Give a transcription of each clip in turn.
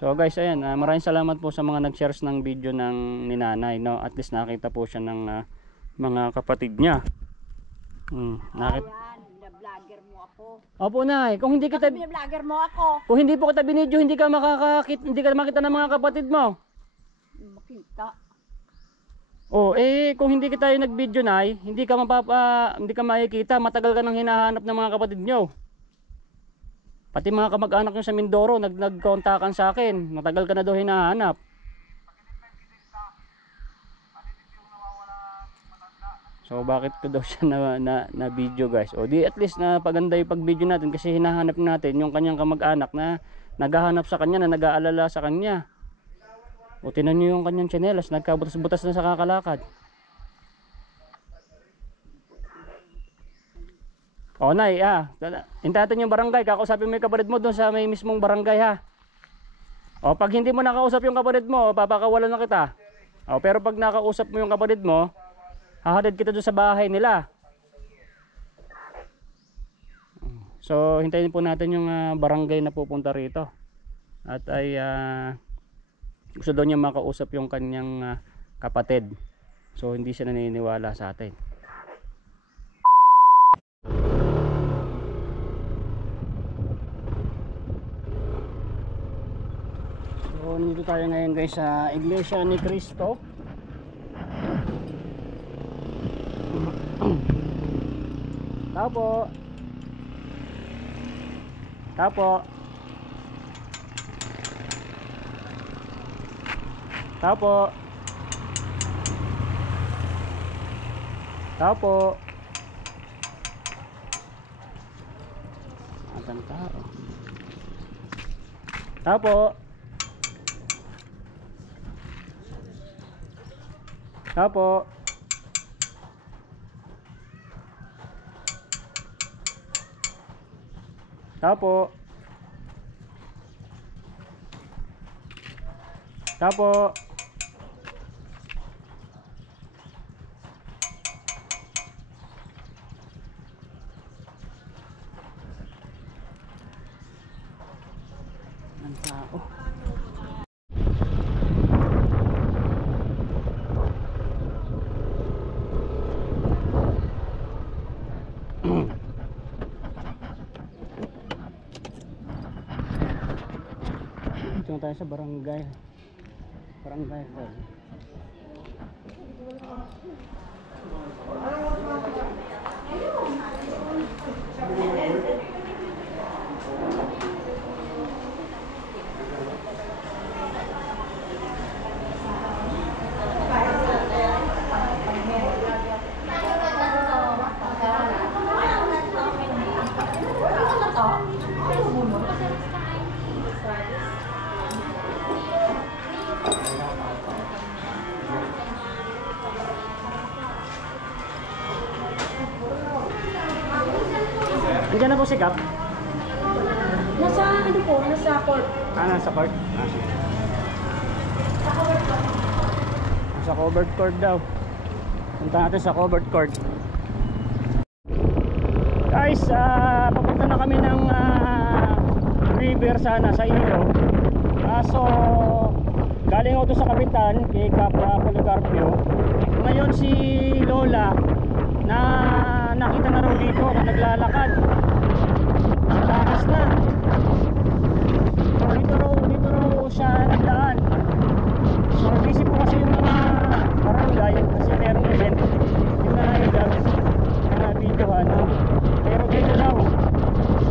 So guys, ayan, maraming salamat po sa mga nag-shares ng video ng ninanay, no? At least nakita po siya ng mga kapatid niya. Vlogger mo ako. Opo, Nay. Kung hindi kita vlogger mo ako. Kung hindi po kita binidyo, hindi ka makita ng mga kapatid mo. Makita. Oh, kung hindi kita yung nag-video, Nay, hindi ka makikita, matagal ka nang hinahanap ng mga kapatid nyo. Pati mga kamag-anak nyo sa Mindoro, nagkontakan sa akin. Matagal ka na daw hinahanap. So bakit ko daw siya na video, guys? O di at least na paganda yung pag-video natin kasi hinahanap natin yung kanyang kamag-anak na naghahanap sa kanya, na nag-aalala sa kanya. O tinan nyo yung kanyang tsinelas, nagkabutas-butas na sa kakalakad. O Nay, hintatin yung barangay, kakausapin mo yung kapatid mo doon sa may mismong barangay, ha. O pag hindi mo nakausap yung kapatid mo, papakawalan na kita. O pero pag nakausap mo yung kapatid mo, hahatid kita doon sa bahay nila. So hintayin po natin yung barangay na pupunta rito. At ay gusto daw niya makausap yung kanyang kapatid. So hindi siya naniniwala sa atin. So nandito tayo ngayon guys sa Iglesia ni Cristo. Tapo. Tapo. Tapo. Tapo. Asan tao? Tapo. Tapo. Tapo. Tapo. Ang tao. Dito tayo sa barangay hall. Andiyan na po si Kap? Nasa ano po? Nasa court. Nasa court? Nasa covered court daw. Punta natin sa covered court. Guys, papunta na kami ng river sana sa Ilo. So galing ako sa kapitan kay Kapwa Policarpio. Ngayon si Lola na nakita na raw dito na naglalakad. Takas na. Dito raw siya nagdaan. So busy po kasi yung mga barangay kasi merong event. Yung nailag na videohan. Pero dito daw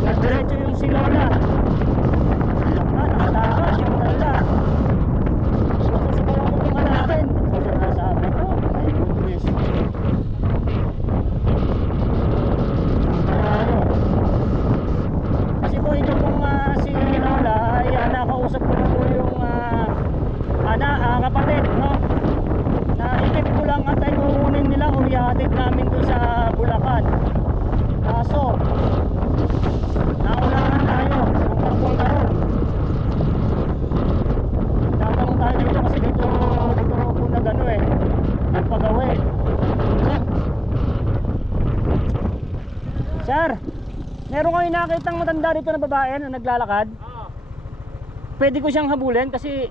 nagdiretso yung si Lola. Nakatakas yung Lola. So susubukan ko yung hanapin. So nasabi ko, my goodness. Kasi po ito pong si Lola ay nakausap ko na po yung kapatid, no? Na ikip ko lang at ay kukunin nila o ihatid namin doon sa Bulacan. Kaso naulangan tayo ng pagpong karon. Tatanong tayo dito kasi dito po nagano nagpagawa Sir, meron kayo nakitang matanda dito na babae na naglalakad? pwede ko siyang habulin kasi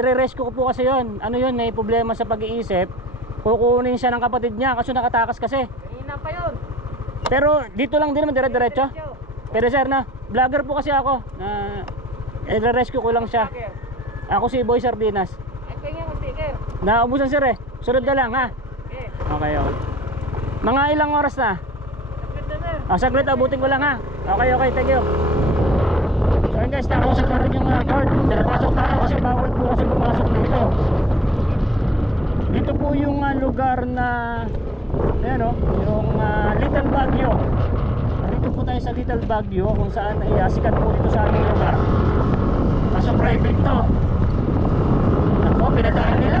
ire-rescue ko po kasi yon. Ano yun, may problema sa pag-iisip. Kukunin siya ng kapatid niya kasi nakatakas kasi. Kanina pa yun. Pero dito lang din naman dire-diretso. Pero sir na, vlogger po kasi ako. I-rescue ko lang siya. Ako si Boy Sardinas. Ay, kaya nga, sticker. Naubusan sir eh. Sunod na lang ha. Okay. Okay, okay. Mga ilang oras na? Saglit na, sir. Saglit, abutin ko lang ha. Okay, okay, thank you. So yun guys, nakausap natin yung court. Napasok na ako kasi bawal po kasi pumasok dito. Dito po yung lugar na ayan o, yung Little Baguio. Dito po tayo sa Little Baguio kung saan sikat po dito sa aming lugar. Kaso private to. Ako, pinadaan nila.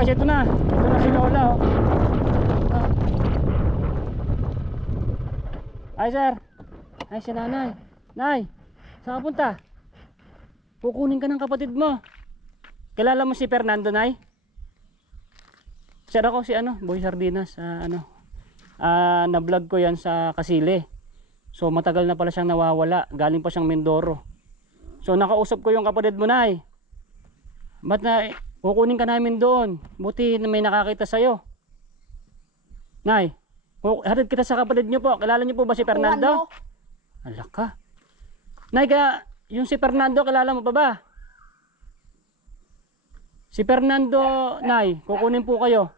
guys, ito na si Lola oh. Ay sir, ay si nanay. Nay, saan ka punta? Kukunin ka ng kapatid mo. Kilala mo si Fernando, nay? Sir, ako si Boy Sardinas, na-vlog ko yan sa Kasili. So matagal na pala siyang nawawala, galing pa siyang Mindoro. So nakausap ko yung kapatid mo, nay. Ba't na kukunin ka namin doon? Buti na may nakakita sa'yo. Nay, hatid kita sa kapatid niyo po. Kilala niyo po ba si Fernando? Ala ka. Nay, yung si Fernando, kilala mo pa ba? Si Fernando, nay, kukunin po kayo.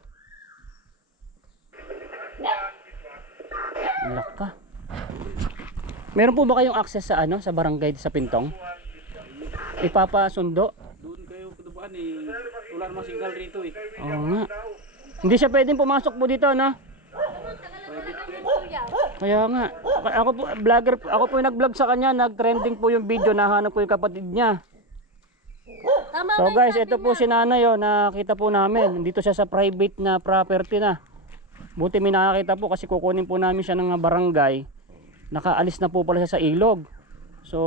Ala ka. Meron po ba kayong access sa sa barangay sa Pintong? Ipapasundo? Doon kayo patubaan eh. Wala namang signal rito eh. Oo nga. Hindi siya pwedeng pumasok po dito, no? Kaya nga. Ako po, vlogger, ako po yung nag-vlog sa kanya, nag-trending po yung video, nahanap ko yung kapatid niya. So guys, ito po si nanay, nakita po namin. Dito siya sa private na property na. Buti may nakakita po kasi kukunin po namin siya ng barangay. Nakaalis na po pala siya sa ilog. So,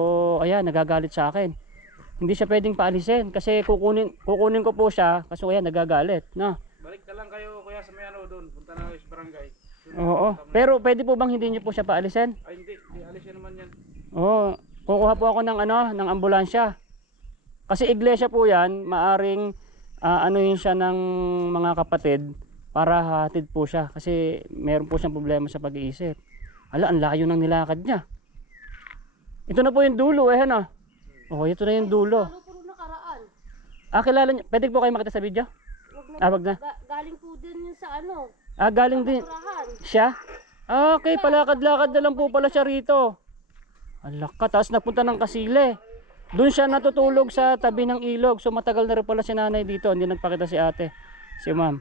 ayan, nagagalit sa akin. Hindi siya pwedeng paalisin kasi kukunin ko po siya kasi ayan, nagagalit, no? Balik na lang kayo kuya sa may doon. Punta na kayo sa barangay. Oo. Pero pwede po bang hindi niyo po siya paalisin? Ay hindi, alisin naman yan. Oo. Kukuha po ako ng ano, ng ambulansya. Kasi iglesia po 'yan, maaring ano yun siya ng mga kapatid para hatid po siya kasi meron po siyang problema sa pag-iisip. Ala, ang layo ng nilakad niya. Ito na po yung dulo eh, ano? Oh, ito na yung dulo. Lalo puro nakaraan. Kilala niyo. Pwede po kayo makita sa video? Wag na, Wag na. galing po din yun sa ano, Galing din turahan. siya. Okay, palakad-lakad na lang po pala siya rito. Alak ka, tapos napunta ng Kasile. Doon siya natutulog sa tabi ng ilog. So matagal na rin pala si nanay dito. Hindi nagpakita si ate. Si ma'am.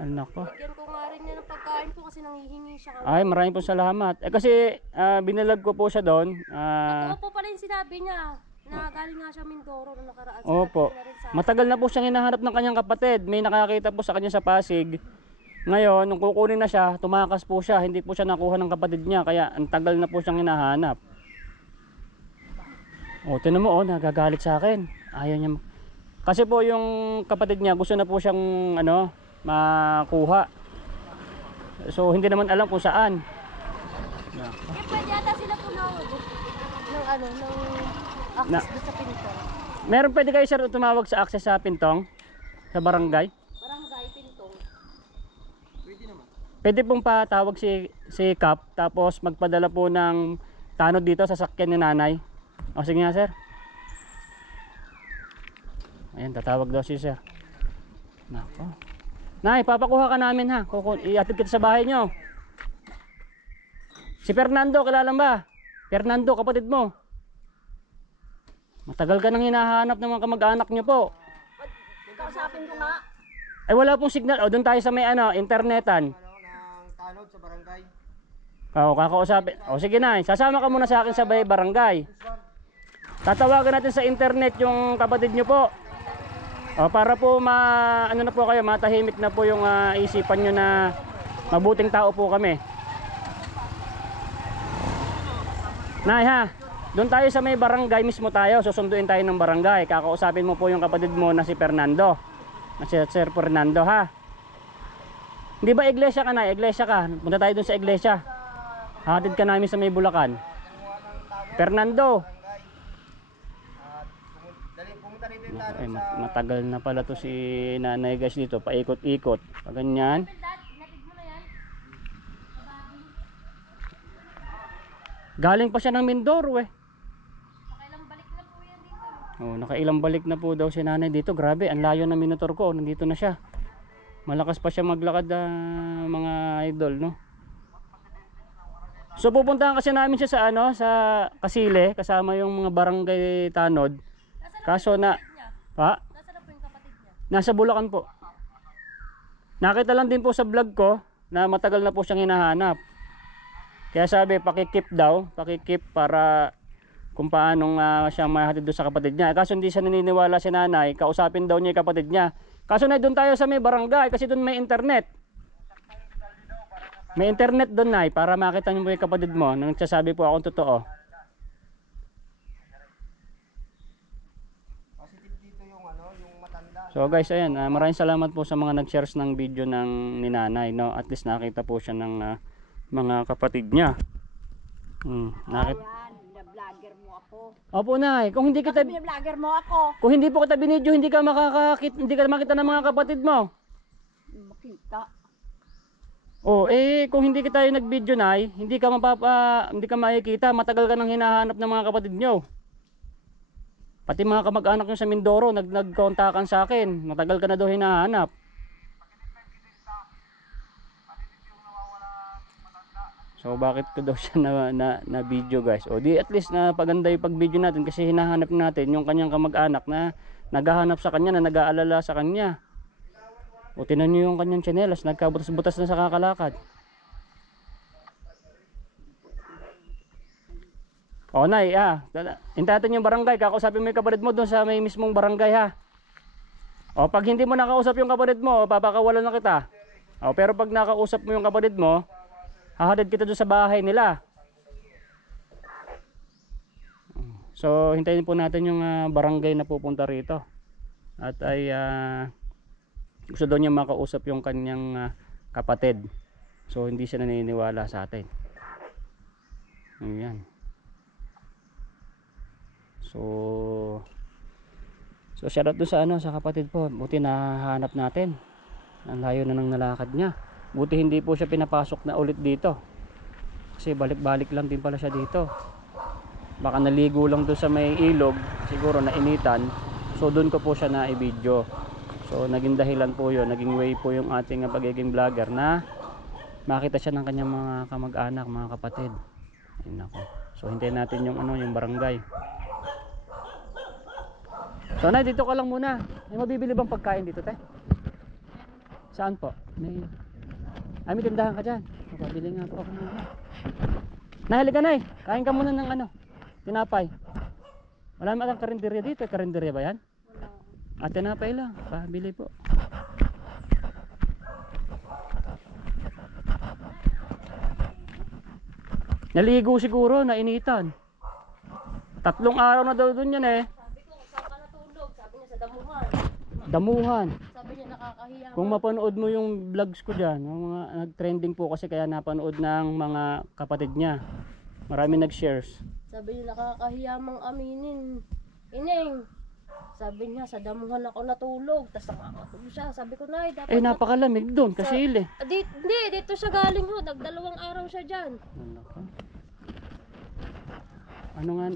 Anak ko. Bigyan ko nga rin niya ng pagkain po kasi nanghihingi siya. Ay, maraming po salamat. Kasi binalag ko po siya doon. Totoo po pala yung sinabi niya na galing nga siya Mindoro nung nakaraan. Opo. Sinabi niya rin sa Matagal na po siyang hinahanap ng kanyang kapatid. May nakakita po sa kanya sa Pasig. Ngayon, nung kukunin na siya, tumakas po siya. Hindi po siya nakuha ng kapatid niya. Kaya ang tagal na po siyang hinahanap. O, tinan mo, nagagalit sa akin. Ayaw niya. Kasi po yung kapatid niya, gusto na po siyang makuha. So, hindi naman alam kung saan. Eh, pwede ata sila tumawag ng ano, ng access doon sa pinto. Meron pwede kayo sir tumawag sa access sa Pintong? Sa barangay? Barangay, Pintong. Pwede pong patawag si Kap tapos magpadala po ng tanod dito sa sakyan ni nanay. O sige nga sir. Ayan, tatawag daw si sir. Nako. Nay, papakuha ka namin ha. Iatid kita sa bahay nyo. Si Fernando, kilala ba? Fernando, kapatid mo. Matagal ka nang hinahanap ng mga kamag-anak nyo po. Kausapin ko nga. Ay wala pong signal. O doon tayo sa may internetan. Ng tanod sa barangay. O kakausapin. O sige na, sasama ka muna sa akin sa barangay. Tatawagan natin sa internet yung kapatid nyo po. O para po ano na po kayo, matahimik na po yung isipan nyo na mabuting tao po kami. Nay ha, doon tayo sa may barangay mismo tayo, susunduin tayo ng barangay. Kakausapin mo po yung kapatid mo na si Fernando. Na si Sir Fernando ha. Hindi ba iglesia ka na? Iglesia ka. Punta tayo doon sa iglesia. Hatid ka namin sa may Bulacan. Fernando. Pumunta rito yung tanod Ay, matagal na pala to si nanay guys dito. Paikot-ikot. Pag ganyan. Galing pa siya ng Mindoro eh. Nakailang balik na po yan dito. Oh, nakailang balik na po daw si nanay dito. Grabe, ang layo ng minotor ko. Nandito na siya. Malakas pa siya maglakad mga idol, no? So pupuntahan kasi namin siya sa sa Kasile kasama yung mga barangay tanod. Kaso na pa, Nasaan na po yung kapatid niya? nasa Bulacan po. Nakita lang din po sa vlog ko na matagal na po siyang hinahanap. Kaya sabi, pakikip daw, pakikip para kung paanong siya mahatid doon sa kapatid niya. Kaso hindi siya naniniwala si nanay, kausapin daw niya yung kapatid niya. Kaso na doon tayo sa may barangay kasi doon may internet. May internet doon na para makita niyo po yung kapatid mo na nagsasabi po akong totoo. positive dito yung yung matanda. So guys, ayan, maraming salamat po sa mga nag-shares ng video ng ni nanay, no? At least nakita po siya ng mga kapatid niya. Nakita. Yan, bina-vlogger mo ako. Opo nay, kung hindi kita Bina-vlogger mo ako. kung hindi po kita binidyo, hindi ka makita ng mga kapatid mo. Makita. Oh, kung hindi kita yung nag-video nay, hindi ka makikita, matagal ka nang hinahanap ng mga kapatid nyo. Pati mga kamag-anak nyo sa Mindoro, nagkontakan sa akin, matagal ka na daw hinahanap. So bakit ko daw siya na video guys? O di at least na paganda yung pag-video natin kasi hinahanap natin yung kanyang kamag-anak na naghahanap sa kanya, na nag-aalala sa kanya. O tinan nyo yung kanyang tsinelas, nagkabutas-butas na sa kakalakad. O nay, hintatin yung barangay, kakausapin mo yung kapatid mo doon sa may mismong barangay ha. O pag hindi mo nakausap yung kapatid mo, papakawalan na kita. O pero pag nakausap mo yung kapatid mo, hahatid kita doon sa bahay nila. So hintayin po natin yung barangay na pupunta rito. At ay gusto daw niya makausap yung kanyang kapatid. So hindi siya naniniwala sa atin. Ayan. So shoutout doon sa sa kapatid po. Buti nahanap natin. Ang layo na ng nalakad niya. Buti hindi po siya pinapasok na ulit dito. Kasi balik-balik lang din pala siya dito. Baka naligo lang doon sa may ilog, siguro nainitan. So doon ko po siya na i-video. So naging dahilan po 'yon, naging way po yung ating pagiging vlogger na makita siya ng kanyang mga kamag-anak, mga kapatid. Ayun ako. So hintayin natin yung yung barangay. So Nay, dito ka lang muna. May mabibili bang pagkain dito, te? Saan po? May tindahan ka dyan. Mabibili nga po ako muna. Nay, halika Nay. Kain ka muna ng tinapay. Wala naman ang karinderya dito. Karinderya ba yan? Wala. Tinapay lang. Pabili po. Naligo siguro, nainitan. 3 araw na daw doon yan eh. Sabi ko, saan ka natulog? Sabi niya sa damuhan. Damuhan. Sabi niya nakakahiya. Kung mapanood mo yung vlogs ko dyan, yung mga nag-trending po kasi kaya napanood ng mga kapatid niya. Marami nag-shares. Sabi niya nakakahiya mang aminin. Ineng. Sabi niya sa damuhan ako natulog. Tapos nakakatulog siya. Sabi ko na dapat. Napakalamig doon kasi hindi. Hindi, dito siya galing ho. Nagdalawang araw siya dyan. Ano nga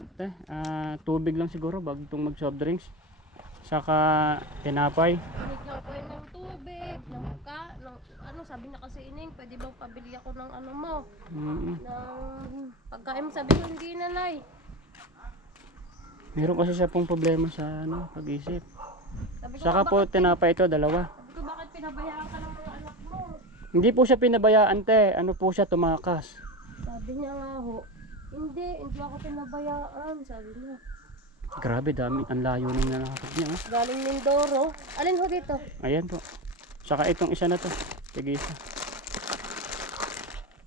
tubig lang siguro bago itong mag soft drinks. Saka tinapay. Binigyan ko yun ng tubig, ng sabi niya kasi Ineng, pwede bang pabili ako ng mo? Ng pagkain mo. Sabi ko hindi na Nay. Meron kasi siya pong problema sa pag-isip. Sabi ko, Saka po tinapay ito, 2. Sabi ko bakit pinabayaan ka ng mga anak mo? Hindi po siya pinabayaan te, po siya tumakas. Sabi niya nga ho, hindi ako pinabayaan, sabi niya. Grabe, dami, ang layo nang nakakot niya. Galing Mindoro. Alin ho dito? Ayan po. Saka itong isa na to, tig-isa.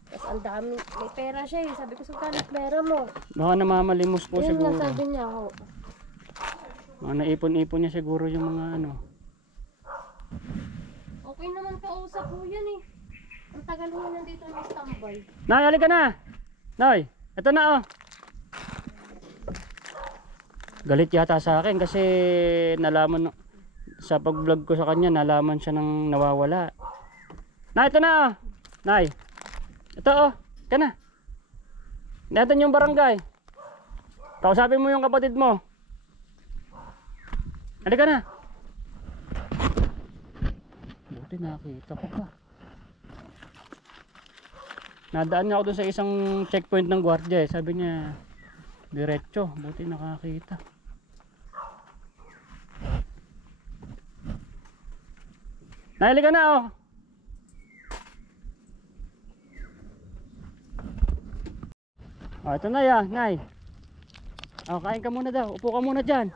Tapos ang dami, may pera siya eh. Sabi ko sa kalit pera mo. Baka namamalimos po Yun siguro. nga sabi niya ho. Mga naipon-ipon niya siguro yung mga Okay naman kausap mo yan eh. Ang tagal mo nandito ng standby. Nay, halika na! Nay, ito na Galit yata sa akin kasi nalaman sa pag-vlog ko sa kanya, nalaman siya ng nawawala. Nay, ito na Nay, ito ka na. Natin yung barangay. Kausapin mo yung kapatid mo. Halika na. Buti nakita ko pa. Nadaan niya ako doon sa isang checkpoint ng gwardiya eh. Sabi niya diretso. Buti nakakita. Halika na ito na ya, Nay. Kain ka muna daw. Upo ka muna dyan.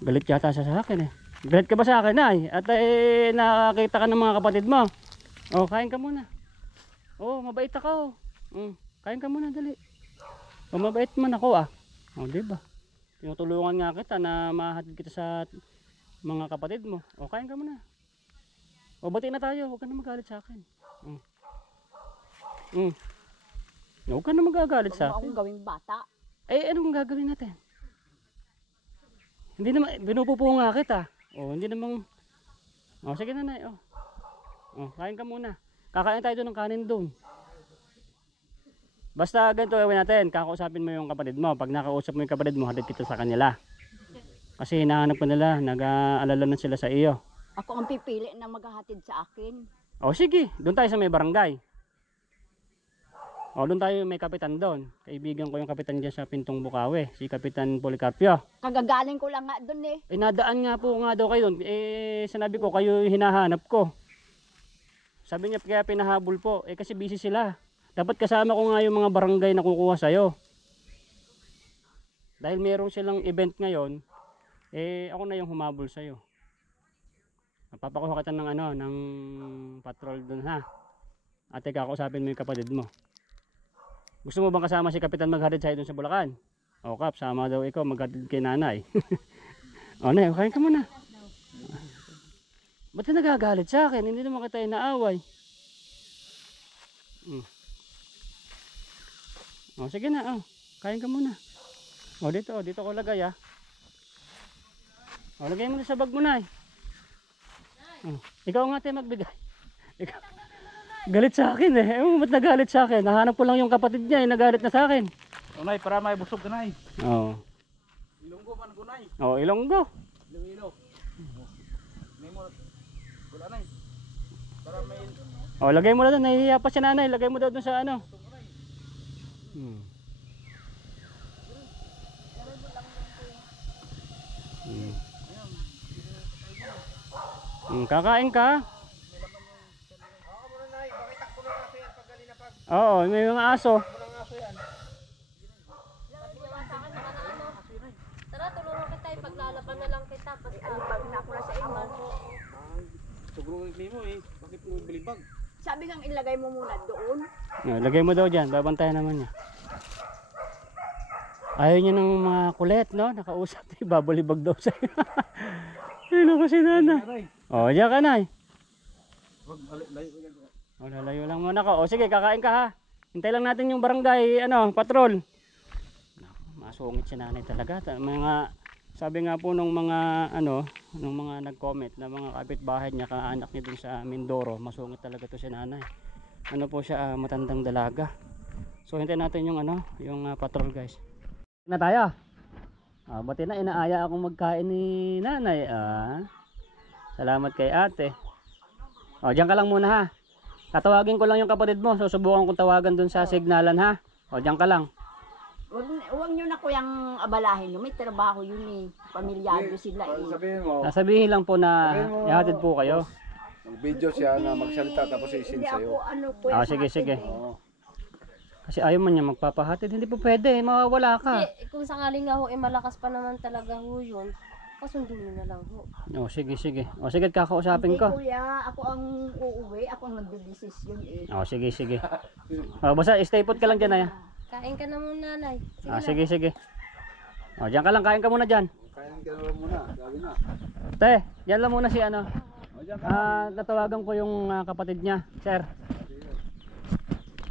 Galit yata siya sa akin eh. Galit ka ba sa akin, Nay? At nakakita ka ng mga kapatid mo. Kain ka muna. Mabait ako. Kain ka muna, dali. Mabait man ako diba? Tinutulungan nga kita na mahatid kita sa mga kapatid mo. Kain ka muna. Bati na tayo. Huwag ka na magalit sa akin. Huwag ka na magagalit sa akin. Huwag akong gawing bata. Anong gagawin natin? Hindi naman, binupupo nga kita. Hindi naman. Sige na, Nay. Kain ka muna. Kakain tayo doon ng kanin doon. Basta ganito gawin natin. Kakausapin mo yung kapatid mo. Pag nakausap mo yung kapatid mo, hatid kita sa kanila. Kasi hinahanap ko nila. Nag-aalala na sila sa iyo. Ako ang pipili na maghahatid sa akin. Sige. Doon tayo sa may barangay. Doon tayo may kapitan doon. Kaibigan ko yung kapitan dyan sa Pintong Bukawi. Si Kapitan Policarpio. Kagagaling ko lang nga doon eh. Nadaan nga po nga daw kayo doon. Sinabi ko kayo hinahanap ko. Sabi niya kaya pinahabol po. Kasi busy sila. Dapat kasama ko nga yung mga barangay na kukuha sa'yo. Dahil meron silang event ngayon, ako na yung humabol sa'yo. Papakuha kita ng patrol doon ha. At kakausapin mo yung kapatid mo. Gusto mo bang kasama si Kapitan maghatid sa'yo doon sa Bulacan? Kap, sama daw ikaw maghatid kay nanay. Nay, kain ka muna. Ba't ka nagagalit sa akin? Hindi naman kita inaaway. Oh, sige na, oh. Kain ka muna. Oh, dito ko lagay ah. Oh, lagay mo na sa bag mo na eh. Oh, ikaw nga tayo magbigay. Ikaw. Galit sa akin eh. Ba't nagalit sa akin? Nahanap ko lang yung kapatid niya eh. Nagalit na sa akin. Unay, para may busog ka na eh. Oo. Ilonggo man gunay. Oh, Ilonggo. Iloilo. May mo. Wala na eh. Para may... Oh, lagay mo na doon. Nahihiya pa si nanay. Lagay mo daw doon sa ano. Kakain ka? Oo, may mga aso. Tara, tulungan kita. Ipaglalaban na lang kita. Alibag na ako na sa iman. Siguro mo eh. Bakit mo bilibag? Sabi ngang ilagay mo muna doon. Oh, lagay mo daw dyan. Babantayan naman niya. Ayaw niya ng mga kulit, no? Nakausap. Babulibag daw sa'yo. Ano kasi nanay? Oh, diyan ka na eh. Wag, layo yan. Oh, lalayo lang muna ka. O sige, kakain ka ha. Hintay lang natin yung barangay, patrol. Naku, masungit si nanay talaga. Sabi nga po nung mga, nung mga nag-comment na mga kapitbahay niya, kaanak niya dun sa Mindoro, masungit talaga to si nanay. Ano po siya, matandang dalaga. So hintay natin yung, yung patrol guys. Na tayo. Bati na, inaaya akong magkain ni nanay. Salamat kay ate. O, diyan ka lang muna ha. Tatawagin ko lang yung kapatid mo. Susubukan kong tawagan dun sa signalan ha. O, diyan ka lang. Huwag nyo na kuyang abalahin nyo. May trabaho yun eh. Pamilyado sila eh. Sabihin mo, Sabihin lang po na ihatid po kayo. mag-video siya na magsalita tapos isin Hindi sa'yo. ako kuya. Sige, sige. Oo. Kasi ayaw man niya magpapahatid. Hindi po pwede. Mawawala ka. Hindi, kung sakaling nga ho, malakas pa naman talaga ho yun. Kasundin nyo na lang ho. O, sige, sige. O, sige, kakausapin Hindi ko. kuya, ako ang uuwi. Ako ang nagdedesisyon eh. O, sige, sige. O, basta stay put ka lang dyan, Kain ka na muna, nanay. Sige na. Sige, sige. O, dyan ka lang. Kain ka muna dyan. Kain ka naman muna, sabi na. Te, dyan lang muna si O, diyan ka. tatawagan ko yung kapatid niya, sir.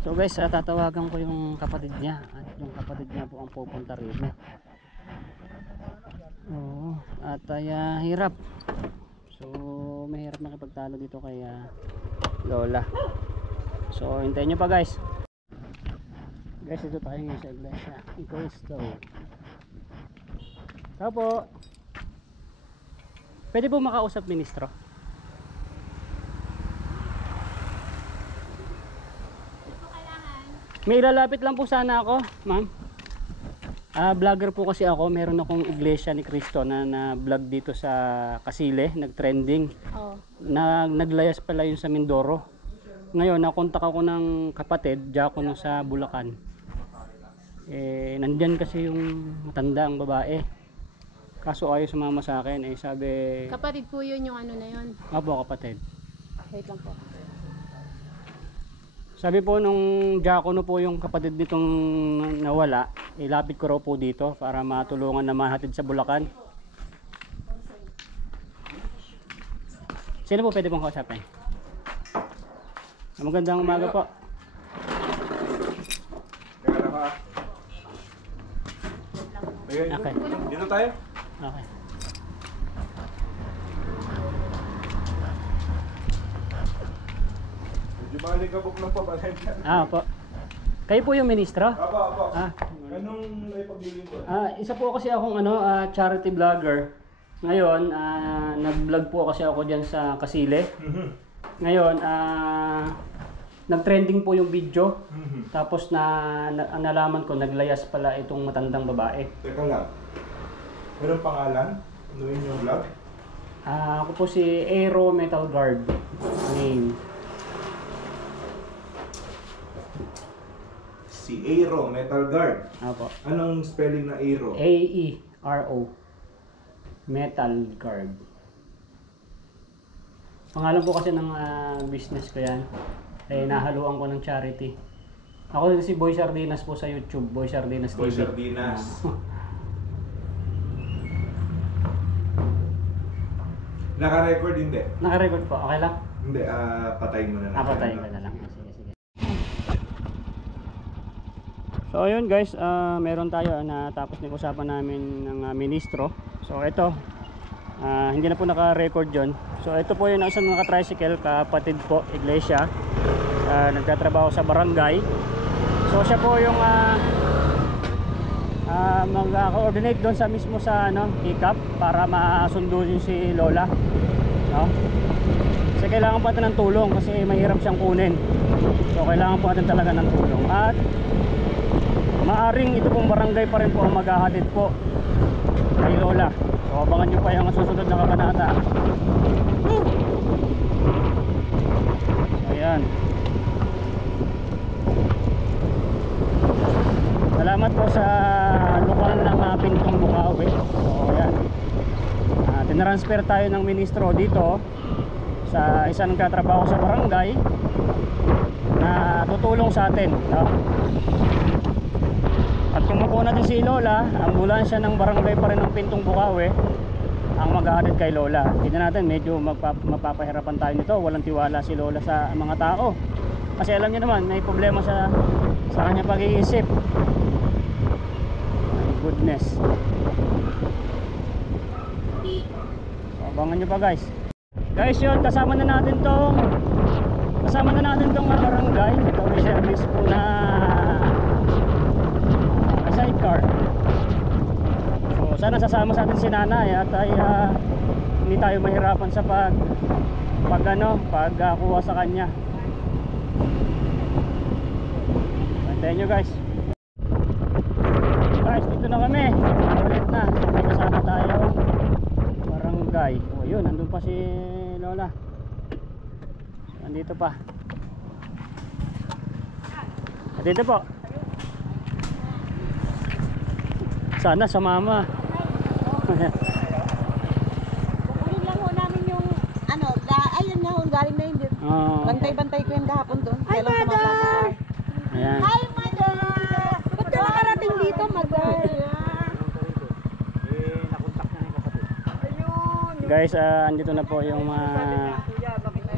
So guys, tatawagan ko yung kapatid niya. At yung kapatid niya po ang pupunta rito. Oo, at hirap. So mahirap makipagtalo dito kay Lola. So hintayin nyo pa guys. Guys, ito tayo ngayon sa iglesia Cristo. Tao po. Pwede po makausap ministro? May ilalapit lang po sana ako, ma'am. Vlogger po kasi ako. Meron akong iglesia ni Cristo na vlog dito sa Kasile, nag-trending. Oh. Naglayas pala yun sa Mindoro. Ngayon, nakontak ako ng kapatid, diakono sa Bulacan. Nandyan kasi yung matanda ang babae. Kaso ayaw sumama sa akin. Sabi... Kapatid po yun yung na yun. Apo, kapatid. Wait lang po. Sabi po nung diakono po yung kapatid nitong nawala, ilapit ko raw po dito para matulungan na mahatid sa Bulacan. Sino po pwede pong kausapin? Magandang umaga po. Teka lang ha. Okay. Dito tayo? Okay. Medyo malikabok lang pa ba? Po. Kayo po yung ministro? Apo. Ah, Anong naipagbiling ko? isa po kasi akong charity vlogger. Ngayon, nag-vlog po kasi ako diyan sa Kasile. Ngayon, nag-trending po yung video. Tapos ang nalaman ko, naglayas pala itong matandang babae. Teka lang. Anong pangalan? Ano yung vlog? Ako po si Aero Metal Guard. Name. Si Aero Metal Guard. Apo. Anong spelling na Aero? A-E-R-O. Metal Guard. Pangalan po kasi ng business ko yan. Nahaluan ko ng charity. Ako din si Boy Sardinas po sa YouTube. Boy Sardinas TV. Boy Sardinas. Naka-record hindi. Naka-record po, okay lang? Hindi, patayin mo na lang. Patayin ko na lang. Sige, sige. So ayun guys, meron tayo na tapos ng usapan namin ng ministro. So ito, hindi na po naka-record yon. So ito po yung isang naka-tricycle, kapatid po, Iglesia. Nagtatrabaho sa barangay. So siya po yung mag-coordinate doon sa mismo sa pick-up para masundo din si Lola, no? Kasi kailangan po natin ng tulong kasi mahirap siyang kunin. So kailangan po natin talaga ng tulong. At maaring ito pong barangay pa rin po ang maghahatid po kay Lola. So abangan nyo pa yung susunod na kabanata. Ayan. Salamat po sa lokal ng Pintong Bukawi. So ayan, tinransfer tayo ng ministro dito sa isang katrabaho sa barangay na tutulong sa atin, no? At kung makuha natin si Lola, ambulansya ng barangay pa rin ng Pintong Bukawi ang maghahatid kay Lola. Tignan natin, medyo mapapahirapan tayo nito. Walang tiwala si Lola sa mga tao kasi alam niyo naman may problema sa kanya pag-iisip. Goodness. So, abangan nyo pa guys. Guys yun, kasama na natin tong barangay. Ito may service po na sidecar. So sana sasama sa atin si nanay at ay hindi tayo mahirapan sa pagkuha sa kanya. Bantayan nyo guys. Guys, dito na kami. Ulit na. So, may kasama tayo barangay. O yun, nandun pa si Lola. So, nandito pa. At dito po. Sana sa mama. Kukunin lang ho namin yung ayun na ho, galing na yun. Bantay-bantay ko yung gahapon doon. Ay, mother! Ayan. Hi, mother! Ba't ka nakarating dito, mother? Guys, andito na po yung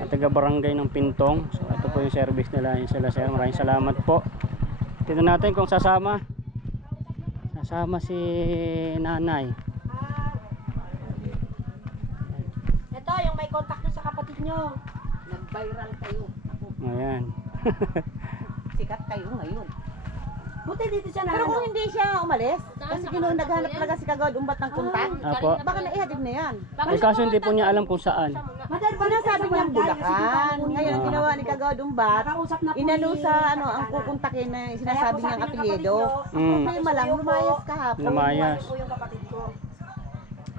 taga-barangay ng Pintong. So ito po yung service nila, yung sila sir. Maraming salamat po. Tignan natin kung sasama si nanay. Ito, yung may contact nyo sa kapatid nyo. Nag-viral kayo. Ayan. Sikat kayo ngayon. Buti dito siya na. Pero kung hindi siya umalis, kasi naghanap talaga si Kagawad Umbat ng kontak. Apo. Baka naihatid na yan. Eh kaso hindi po niya alam kung saan. Sinasabi niya Bulacan. Ngayon ang ginawa ni Kagawad Umbat, inano sa ang kukontakin na sinasabi niyang apelyido. Problema lang, lumayas kahapon. Lumayas.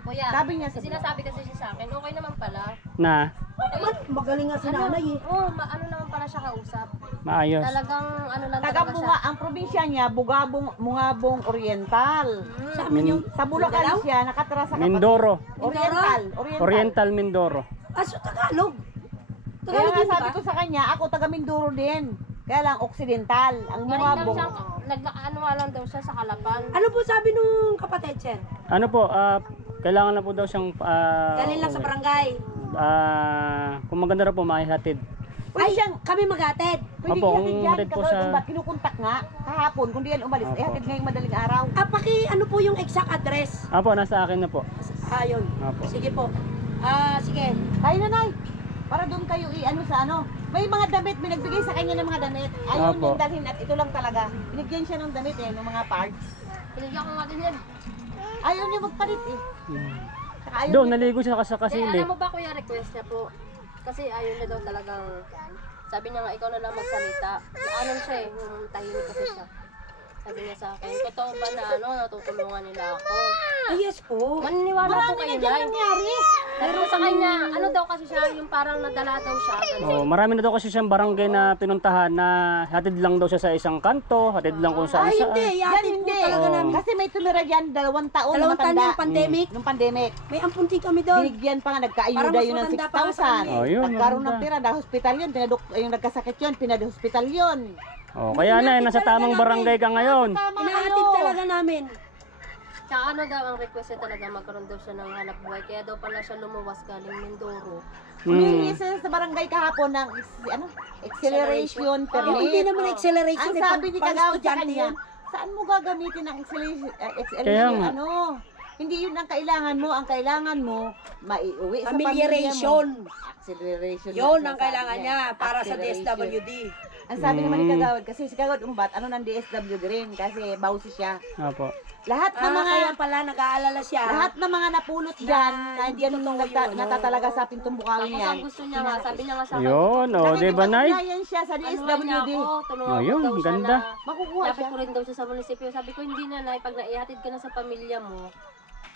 Kuya, Sabi niya sinasabi kasi siya sa akin, okay naman pala. Na Magaling nga si nanay eh. Oo, ano naman pala siya kausap. maayos. Talagang ano lang Taga talaga siya. Bunga, ang probinsya niya, Mungabong Oriental. Sa Bulacan siya, nakatira sa Mindoro. Oriental. Oriental Mindoro. Aso Tagalog. Kaya nga sabi ko sa kanya, ako taga Mindoro din. Kaya lang Occidental, ang Galing lang Mungabong. siya, ano lang daw siya sa Kalapan. Ano po sabi nung kapatid, sir? Ano po, kailangan na po daw siyang Dalhin lang sa barangay. kung maganda na po maihatid. Ay, kami maghatid. Pwede Opo, ihatid kung yan, hatid po Kagawad sa- Umbat, kinukontak nga, kahapon, kung di yan umalis, Opo. ihatid ngayong madaling araw. Ano po yung exact address? Apo, nasa akin na po. Ayun. Opo. Sige po. Sige. Tayo nanay, para doon kayo sa may mga damit, may nagbigay sa kanya ng mga damit. Ayaw Opo. niyang dalhin at ito lang talaga. Binigyan siya ng damit ng mga parts. Pinigyan ko nga din yan. Ayaw niya magpalit Saka ayaw Doon, niya- naligo siya sa Eh, kasili. alam mo ba kuya, request niya po. Kasi ayaw niya daw talagang, sabi niya nga ikaw na lang magsalita. Ano siya yung tahimik kasi siya. Sabi niya sa akin, totoo ba na natutulungan nila ako? Yes po. Maniniwala po Marami kayo na dyan na. nangyari. Pero sa kanya, ano daw kasi siya, yung parang nadala daw siya. Oh, marami na daw kasi siyang barangay na pinuntahan na hatid lang daw siya sa isang kanto, hatid lang kung saan Ay, saan. hindi. Yan Yatid po hindi. talaga Oo. namin. Kasi may tumira dyan, 2 taon na 2 taon matanda. yung pandemic. Nung pandemic. May ampunti kami doon. Binigyan pa nga, nagkaayuda Parang mas yun ng maganda pa nga sa 6,000. kanya. Oh, yun, Nagkaroon ng maganda. pira, hospital yun, yung nagkasakit yun, pinada-hospital yun. Oh, kaya na, nasa tamang barangay ka ngayon. Tama Inahatid kayo. talaga namin. Tsaka ano daw, ang request niya talaga magkaroon daw siya ng hanap buhay. Kaya daw pala siya lumuwas galing Mindoro. Humingi siya sa barangay kahapon ng acceleration Hindi permit. naman acceleration. Ang sabi ni Kagawad sa estudyante kanya, yun. saan mo gagamitin ang acceleration? Kaya nga. Ano? Hindi yun ang kailangan mo. Ang kailangan mo, maiuwi sa pamilya mo. Familiaration. Acceleration. Yun lang ang kailangan sinasabi niya para sa Acceleration. DSWD. Ang sabi naman ni Kagawad, kasi si Kagawad Umbat, ano ng DSWD rin, kasi bawsi siya. Opo. Lahat ng mga Kaya pala nag-aalala siya. lahat ng mga napulot dyan, na hindi dyan totoo yun, natatalaga sa pintong bukawin Tapos yan. ang gusto niya nga, sabi niya nga sa akin, Yun, o, di ba, Nay? Nakikipag-ugnayan siya sa tulungan niya DSWD. ako, tulungan ko Ayun, daw siya ganda. na, Makukuha lapit siya. ko rin daw siya sa munisipyo. Sabi ko, hindi na, Nay, pag naihatid ka na sa pamilya mo,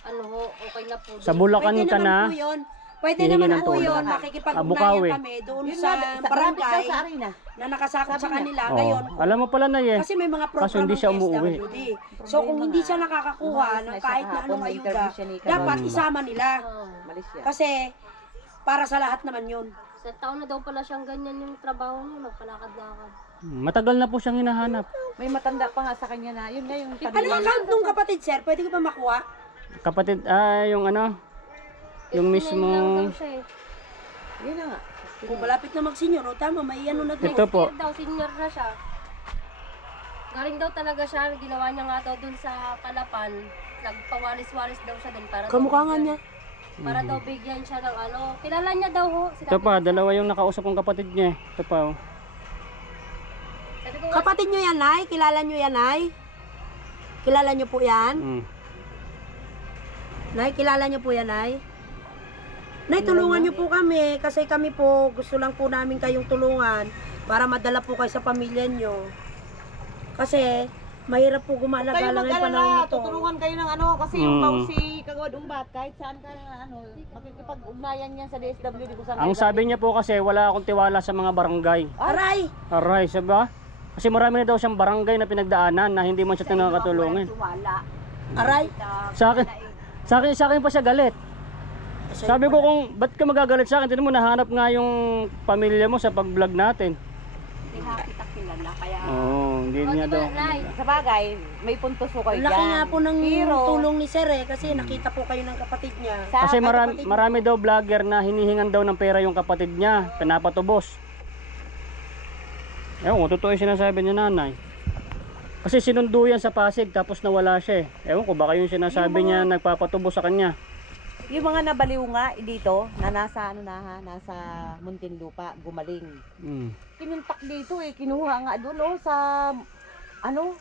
ano ho, okay na po. Sa Bulacan Pwede ka naman na. po yun. Pwede Hihingi naman ng po tulong. yun. Bukawi. Makikipag-ugnayan kami doon Yun sa nga, malapit daw barangay sa arena. na nakasakot sa Sabi kanila. Oh, Ngayon, alam mo pala na eh. kasi may mga Kaso program hindi siya ng umuwi. DSWD. So kung hindi siya nakakakuha Umalis ng na siya kahit na kahapon, anong ayuda, na-interview siya ni dapat Kagawad. isama nila. Oh. Malis siya. Kasi para sa lahat naman yun. Sa taon na daw pala siyang ganyan yung trabaho niya, magpalakad-lakad. Matagal na po siyang hinahanap. May matanda pa nga sa kanya na, yun nga yung Ano pamilya. ang account nung kapatid, sir? Pwede ko ba makuha? Kapatid, yung ano, yung 89 mismo, lang daw siya eh. Yun na nga. Kung malapit na mag-senior, o tama, may ano na to. ito po. Senior daw, senior na siya. Galing daw talaga siya, ginawa niya nga daw dun sa Kalapan. Nagpawalis-walis daw siya dun para Kamukha daw nga bigyan- niya. Para daw bigyan siya ng ano. Kilala niya daw ho. Ito pa, dalawa yung nakausap kong kapatid niya. Ito pa, oh. Sabi ko, Kapatid nyo yan, Nay? Kilala nyo yan, Nay? Kilala nyo po yan? Mm. Nay, kilala nyo po yan, Nay? Nay, tulungan nyo po kami kasi kami po, gusto lang po namin kayong tulungan para madala po kayo sa pamilya nyo. Kasi, mahirap po Kayo gumalaga lang yung panahon mag-alala, nito. tutulungan kayo ng ano, kasi yung Mm. bawsi Kagawad Umbat, kahit saan ka na ano, makikipag-ugnayan yan sa DSWD kung saan Ang kayo sabi niya po kasi, wala akong tiwala sa mga barangay. Aray! Aray, sabi. Kasi marami na daw siyang barangay na pinagdaanan na hindi man siya tinakatulungin. Aray! Sa akin pa siya galit. Sabi ko kung ba't ka magagalit sa akin, tinan mo nahanap nga yung pamilya mo sa pag-vlog natin. Oo, hindi niya daw. Nay, Sa bagay, may puntos po kayo Ang laki dyan. nga po ng Pero, tulong ni Sir kasi nakita po kayo ng kapatid niya. sa Kasi marami daw vlogger na hinihingan daw ng pera yung kapatid niya, pinapatubos. Ewan ko, totoo yung sinasabi niya nanay. Kasi sinundo yan sa Pasig tapos nawala siya eh. Ewan ko, baka yung sinasabi niya nagpapatubos sa kanya. yung mga nabaliw nga dito, na nasa ano na ha, nasa Muntinlupa, gumaling. Mm. Pinuntak dito eh, kinuha nga doon oh, sa ano,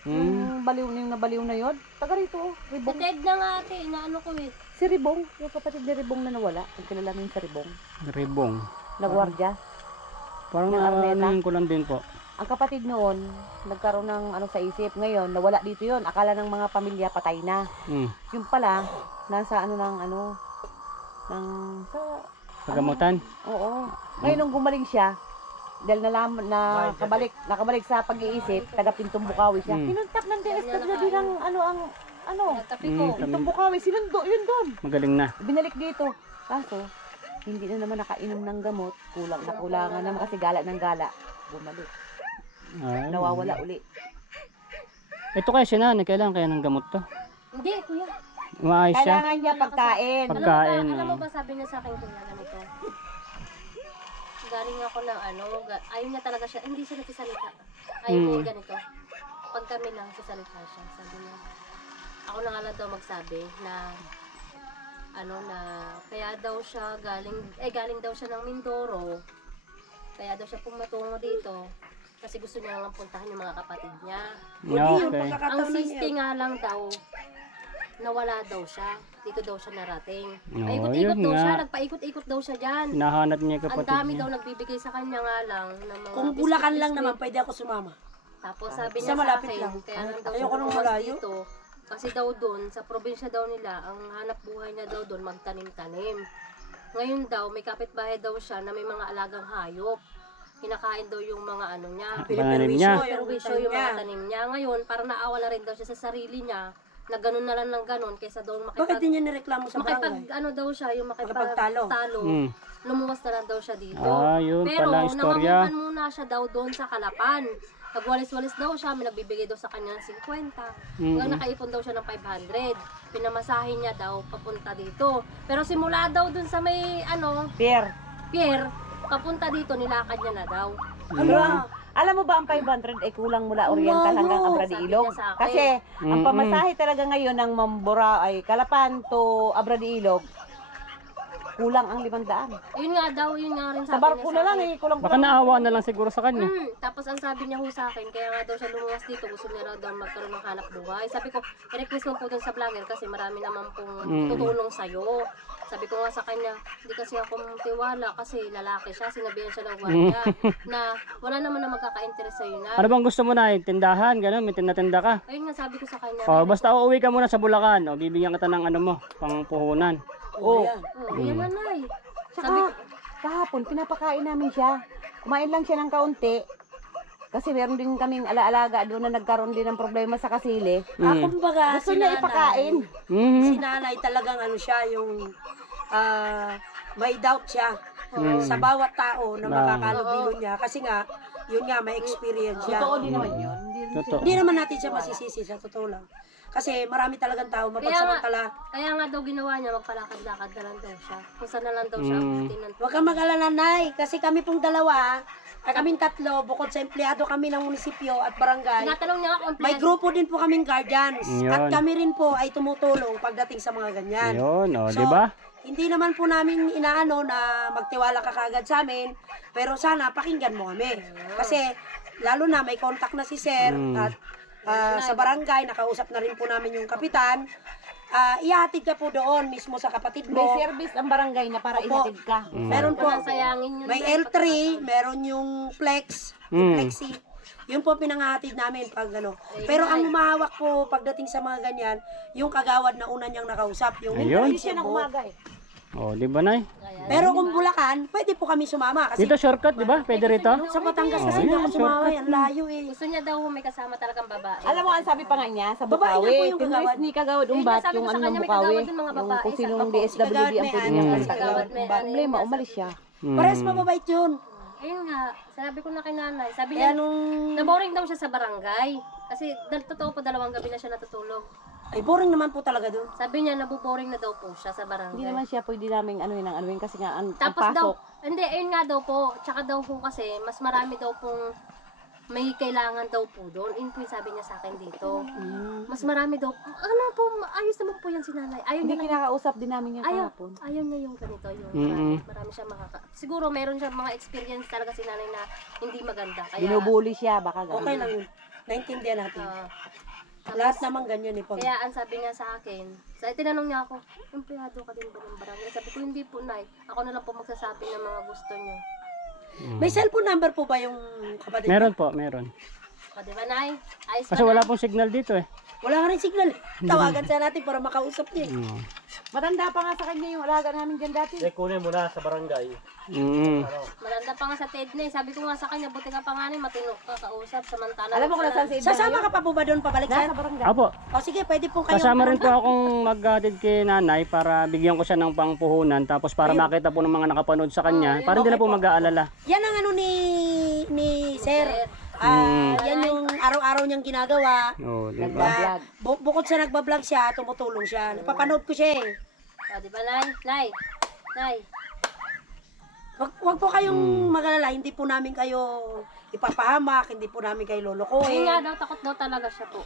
yung baliw na yung nabaliw na yun. Taga rito oh, si Ribong. Ted na nga ate, inaano ko eh. Si Ribong, yung kapatid ni Ribong na nawala. Ang kilala mo yung sa Ribong. Ribong. Nagwardya. Parang Yung Arneta. naanahin ko lang din po. Ang kapatid noon, nagkaroon ng ano sa isip. Ngayon, nawala dito yon. Akala ng mga pamilya patay na. Mm. Yung pala, nasa ano ng ano, ng sa, Pagamutan. oo. Ngayon nung gumaling siya, dahil nalaman na nakabalik sa pag-iisip, taga Pintong Bukawi siya. Mm. Pinuntak ng DSWD ng ano ang ano, Natapi ko. Pintong Bukawi, sinundo, yun doon. Magaling na. Binalik dito. Kaso, hindi na naman nakainom ng gamot. Kulangan naman kasi gala ng gala. Bumalik. Ay. Nawawala uli. Ito kaya si nanay, kailangan kaya ng gamot to. Hindi, kuya. Maayos siya. Kailangan niya pagkain. Pagkain. Alam mo oh. ba sabi niya sa akin kuya ganito? Galing ako ng ano, ayaw niya talaga siya, hindi siya nagsasalita. Ayaw niya yung ganito. Pag kami lang sasalita siya, sabi niya. Ako na nga lang daw magsabi na ano na kaya daw siya galing daw siya ng Mindoro. Kaya daw siya pumatungo dito kasi gusto niya lang puntahan yung mga kapatid niya. Okay. Ang sisti nga lang daw, nawala daw siya. Dito daw siya narating. Oo, Paikot-ikot yun daw nga. siya, nagpaikot-ikot daw siya dyan. Hinahanap niya yung Ang kapatid dami niya. daw nagbibigay sa kanya nga lang ng mga Kung Bulacan lang biscuit. naman, pwede ako sumama. Tapos sabi Sa niya sa malapit akin, lang. kaya lang daw Ayoko siya nang lumawas malayo. dito. Kasi daw doon, sa probinsya daw nila, ang hanap buhay niya daw doon, magtanim-tanim. Ngayon daw, may kapitbahay daw siya na may mga alagang hayop. Kinakain daw yung mga ano niya. Pananim niya. Perwisyo yung mga tanim niya. Ngayon, parang naawa na rin daw siya sa sarili niya na ganun na lang ng ganun kaysa daw Bakit din niya nireklamo sa barangay? ano daw siya, yung Makipagtalo. makipagtalo. Mm. Lumuwas na lang daw siya dito. Ah, yun Pero pala ang istorya. nangangamuhan muna siya daw doon sa Kalapan. Nagwalis-walis daw siya, may nagbibigay daw sa kanya ng 50. Mm. Hanggang nakaipon daw siya ng 500. Pinamasahin niya daw papunta dito. Pero simula daw dun sa may Pierre. pier, papunta dito nilakad niya na daw. Alam mo ba ang 500 ay kulang mula Oriental hanggang Abra de Sabi Ilog? niya sa akin. Kasi ang Mm-mm. pamasahe talaga ngayon ng Mambura ay Calapan to Abra de Ilog, kulang ang 500. Yun nga daw, yun nga rin Sa sabi barko niya na sa lang akin. eh, kulang Baka naawa na lang siguro sa kanya. Tapos ang sabi niya ho sa akin, kaya nga daw siya lumuwas dito, gusto niya raw daw magkaroon ng hanap buhay. Sabi ko, i-request mo po dun sa vlogger kasi marami naman pong tutulong sa'yo. Sabi ko nga sa kanya, hindi kasi ako tiwala kasi lalaki siya, sinabihan siya ng gwardiya na wala naman na magkaka-interest sa'yo na. Ano bang gusto mo na? Tindahan, gano'n, may tinda-tinda ka. Ayun nga sabi ko sa kanya. O, basta uuwi ka muna sa Bulacan. O, bibigyan kita ng ano mo, pang puhunan. Oh. Yan nanay. Saka, kahapon, pinapakain namin siya. Kumain lang siya ng kaunti. Kasi meron din kaming alaalaga doon na nagkaroon din ng problema sa kasili. Kumbaga, Gusto niya ipakain. Si nanay talagang siya, yung may doubt siya sa bawat tao na makakalubilo niya. Kasi nga, yun nga, may experience siya. Totoo din naman yun. Totoo. Hindi naman natin siya masisisi, sa totoo lang. Kasi marami talagang tao mapagsamantala. Kaya nga daw ginawa niya, magpalakad-lakad na lang daw siya. Kung saan na lang daw siya tinan. Huwag kang mag-alala, Nay. Kasi kami pong dalawa, kaming tatlo, bukod sa empleyado kami ng munisipyo at barangay, Tinatanong niya ako, may grupo din po kaming guardians. Yun. At kami rin po ay tumutulong pagdating sa mga ganyan. Yun, o, So, di ba? hindi naman po namin inaano na magtiwala ka kaagad sa amin, pero sana pakinggan mo kami. Kasi lalo na may contact na si Sir at sa barangay, nakausap na rin po namin yung kapitan. Ihatid ka po doon mismo sa kapatid May mo. service ang barangay na para ihatid ka. Meron po, sayangin yun. may L3, meron yung Flex, yung Flexi. Yun po pinangahatid namin pag Pero ang humahawak po pagdating sa mga ganyan, yung kagawad na una niyang nakausap. Yung Ayun. Hindi siya ng umaga eh. O, di ba, Nay? Pero kung Bulacan, pwede po kami sumama. Kasi Dito shortcut, di ba? Pwede rito? sa Batangas kasi hindi ako sumama. Ang layo eh. Gusto niya daw may kasama talagang babae. Alam mo, ang sabi pa nga niya, sa Babae na po Bukawi, yung tinwis kagawad. ni Kagawad Ayun Umbat, nga, sabi ko yung sa ano kanya, ng may Bukawi, kagawad din mga yung babae, kung sinong sabi ko, DSWD ang kagawad pwede may niyang ano, kontakin. kagawad may Ang problema, ano, umalis siya. Parehas mababait yun. Ayun nga, sabi ko na kay nanay. Sabi Kaya niya, nung... naboring daw siya sa barangay. Kasi totoo po, 2 gabi na siya natutulog. Ay, boring naman po talaga doon. Sabi niya, nabuboring na daw po siya sa Hindi barangay. naman siya pwede namin anuin kasi nga ang Tapos daw, pasok. hindi, ayun nga daw po. Tsaka daw po kasi, mas marami daw pong may kailangan daw po doon. Yun po yung sabi niya sa akin dito. Mas marami daw. Ano po, ayos naman po yan si nanay. Ayaw Hindi niya na, kinakausap din namin yung ayaw, kahapon. ayaw niya yung ganito. Yung marami siya siguro meron siya mga experience talaga si nanay na hindi maganda. Kaya, Binubuli siya, baka Okay gano'n. lang yun. Naintindihan natin. ah, Lahat naman ganyan eh. Pag... kaya ang sabi niya sa akin, tinanong niya ako, empleyado ka din ba ng barangay? Sabi ko, hindi po, Nay. Ako na lang po magsasabi ng mga gusto niyo. May cellphone number po ba yung kapatid? Meron po, meron. O, di ba, Nay? Ayos ka Kasi na? wala pong signal dito eh. Wala nga rin signal. Tawagan sa natin para makausap niya. Matanda pa nga sa kanya yung alaga namin dyan dati. Kunin mo na sa barangay. Malanda pa nga sa TED na eh. Sabi ko nga sa kanya, buti ka pa nga rin, matino ka kausap. Samantala. Alam mo kung nasaan si Edna Sasama ngayon? ka pa po ba doon pabalik Nasa sir? barangay. Apo, O sige, pwede po kayo. kasama rin po akong maghatid kay nanay para bigyan ko siya ng pangpuhunan. Tapos para makita po ng mga nakapanood sa kanya. Para hindi na po mag-aalala. Yan ang ano ni sir. Yan yung araw-araw niyang ginagawa. O, di ba? Na, bukod sa nagbablog siya, tumutulong siya. Napapanood ko siya eh. O, di ba, Nay? Nay? Nay? Wag po kayong magalala, hindi po namin kayo ipapahamak, hindi po namin kayo Ayun lolokohin. nga daw, takot daw talaga siya po.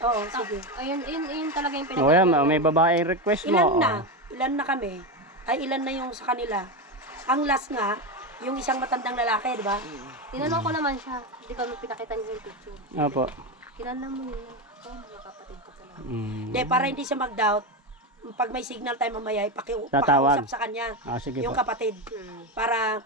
Oo, sige. Ayun talaga yung O yan, may babaeng request mo. Ilan na kami? Ay, ilan na yung sa kanila? Ang last nga, yung isang matandang lalaki, di ba? Tinanong ko naman siya. Hindi ko pinakita niya yung picture. Opo. Kilala mo yun. Oh, mga kapatid ko talaga. Hindi, para hindi siya mag-doubt, pag may signal tayo mamaya, Tatawag. pakiusap sa kanya, Sige yung po. kapatid. Para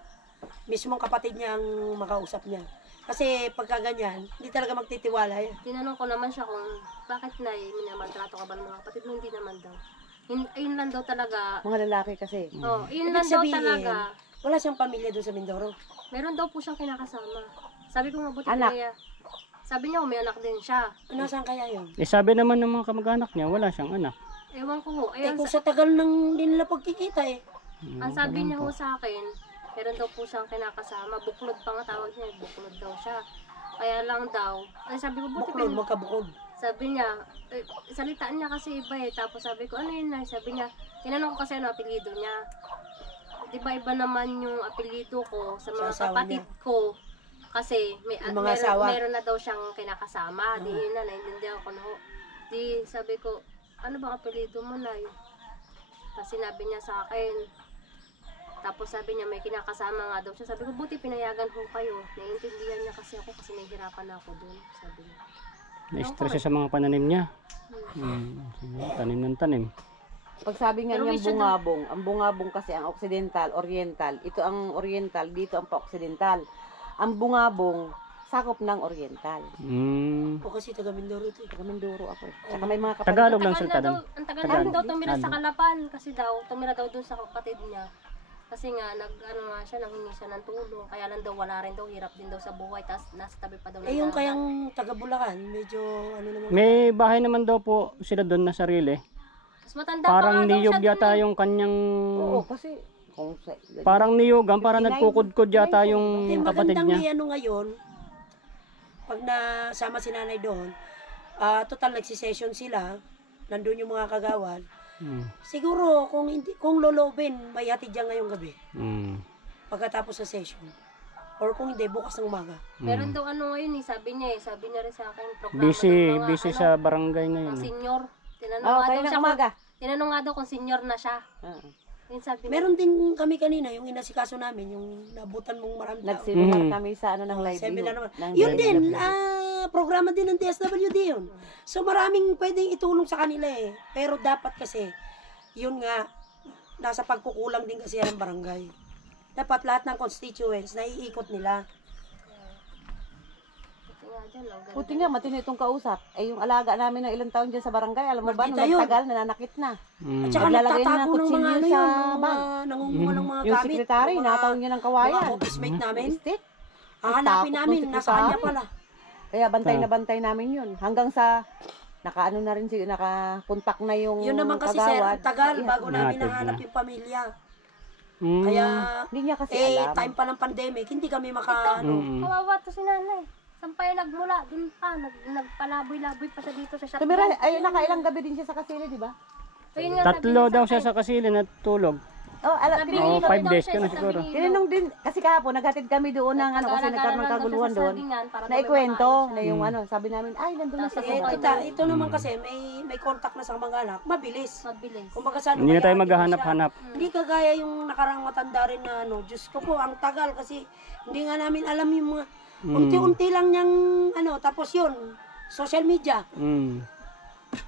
mismong kapatid niya ang makausap niya. Kasi pagka ganyan, hindi talaga magtitiwala yan. Tinanong ko naman siya kung bakit na minamaltrato ka ba ng mga kapatid mo? Hindi naman daw. Ayun lang daw talaga. Mga lalaki kasi. Oh, yun Ibig lang daw sabihin, talaga. wala siyang pamilya doon sa Mindoro. Meron daw po siyang kinakasama. Sabi ko nga, buti Anak. kaya. Sabi niya, may anak din siya. Nasaan kaya yun? Eh sabi naman ng mga kamag-anak niya, wala siyang anak. Ewan ko ho. Eh kung sa tagal nang hindi nila pagkikita eh. Ang sabi niya ho sa akin, meron daw po siyang kinakasama. Buklod pa nga tawag niya. Buklod daw siya. Kaya lang daw. Ay sabi ko, buti Buklod, magkabukod. sabi niya, salitaan niya kasi iba eh. Tapos sabi ko, ano yun na? Sabi niya, tinanong ko kasi ano apelyido niya. Di ba iba naman yung apelyido ko sa mga Sa asawa kapatid ko. Kasi Yung mga asawa. meron na daw siyang kinakasama. Di yun na, naintindihan ko na ho. Di sabi ko, ano bang apelyido mo na yun? Kasi sinabi niya sa akin. Tapos sabi niya may kinakasama nga daw siya. Sabi ko, buti pinayagan ho kayo. Naiintindihan niya kasi ako kasi nahihirapan ako doon. Sabi niya. Na-stress siya sa mga pananim niya. Sige, tanim ng tanim. Pag sabi nga Pero niyang we should- bungabong, ang bungabong kasi ang occidental, oriental. Ito ang oriental, dito ang pa-occidental. Ang bungabong, sakop ng oriental. O kasi taga Mindoro ito. Taga Mindoro ako eh. Saka may mga kapatid. Tagalog lang salita doon. Ang tagal na daw tumira sa Kalapan kasi daw tumira daw doon sa kapatid niya. Kasi nga nanghingi siya ng tulong. Kaya lang daw wala rin daw, hirap din daw sa buhay. Tapos nasa tabi pa daw ng Eh yung dagat. kayang taga Bulacan, medyo ano naman. May bahay naman daw po sila doon na sarili. Mas matanda Parang pa nga daw niyog siya yata dun eh. yung kanyang... Oo, kasi kung sa, Parang niyogan, parang nagkukudkod yata yung Eh, kapatid magandang niya. may ano ngayon, pag nasama si nanay doon, total nagsisession sila, nandun yung mga kagawad. Siguro kung lolobin, may hatid yan ngayong gabi pagkatapos sa session. Or kung hindi, bukas ng umaga. Meron daw ano ngayon eh, sabi niya rin sa akin, programa Busy, daw ng mga, busy sa barangay ngayon. ng senior. Tinanong oh, nga kayo daw ng siya, umaga. tinanong nga daw kung senior na siya. Yun sabi niya. Meron din kami kanina, yung inasikaso namin, yung nabutan mong marami tao. Nagsimular kami sa ano ng Seminar livelihood. naman. ng Yun din, livelihood. programa din ng DSWD yun. So maraming pwedeng itulong sa kanila eh. Pero dapat kasi, yun nga, nasa pagkukulang din kasi yan ng barangay. Dapat lahat ng constituents, naiikot nila. Buti nga dyan, ang ganda. Buti nga, matino itong kausap. Eh, yung alaga namin ng ilang taon dyan sa barangay, alam mo ba, nung Maldita yun. nagtagal, nananakit na. At saka Naglalagay na ng nagtatago ng mga kutsilyo ano sa yun, ng mga bag. nangunguha ng mga Yung gamit. sekretary, ng mga- nataon niya ng mga kawayan. office mate namin. Stick. Hahanapin Takot namin, nung nasa kanya sekretary. pala. Kaya bantay na bantay namin yun. Hanggang sa, nakaano na rin siya, nakapuntak na yung Yun naman kasi sir, kagawad. ang tagal bago namin Nahatid nahanap na. yung pamilya. Kaya, Hindi niya kasi eh, alam. time pa ng pandemic, hindi kami maka, ano, Kawawa to si nanay. Saan pa yung nagmula? Dun pa. Nagpalaboy-laboy pa siya dito sa shotgun. Tumira, ay, nakailang gabi din siya sa kasili, di ba? Ayun nga, sabi Tatlo niya daw sa siya akin. sa kasilin at tulog. Oh, alam, Sabi Oh, niya, 5 daw days siya ka na sa siguro. tabi tinanong din, kasi kahapon, naghatid kami doon ng ano, kasi nagkaroon ng kaguluhan doon. Naikwento na yung ano, sabi namin, ay, nandun na Tapos siya. ito naman kasi, may contact na sa mga anak, mabilis. Mabilis. Kumbaga sa Hindi na tayo kaya maghahanap-hanap. Hindi kagaya yung nakarang matanda rin na ano, Diyos ko po, ang tagal kasi hindi nga namin alam yung mga, unti-unti lang niyang ano, tapos yun, social media.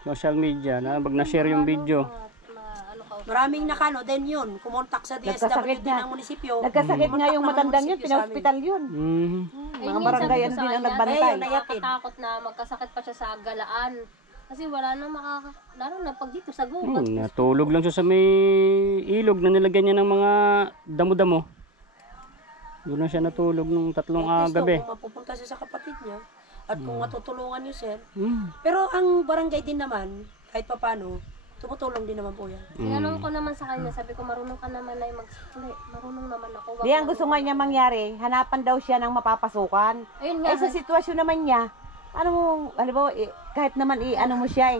Social media, na pag na-share yung video. Maraming nakano, then yun, kumontak sa Nagkasakit DSWD na. ng munisipyo. Nagkasakit nga yung Kumontak matandang ng yun, munisipyo sa amin. pina-hospital yun. Mga barangay ano din ang nagbantay. Ayun, nayatid. Nakatakot na magkasakit pa siya sa galaan. Kasi wala na lalo na pag dito sa gubat. Natulog lang siya sa may ilog na nilagyan niya ng mga damo-damo. Doon na siya natulog nung 3 gabi. Kung mapupunta siya sa kapatid niya, at kung matutulungan niyo, sir. Mm. Pero ang barangay din naman, kahit papano, tumutulong din naman po yan. Tinanong ko naman sa kanya, sabi ko marunong ka naman na magsukli. Marunong naman ako. Wag Di, ang lang gusto nga niya mangyari, hanapan daw siya ng mapapasukan. Ayun nga. Eh sa sitwasyon naman niya, ano mo, alam mo, kahit naman ano mo siya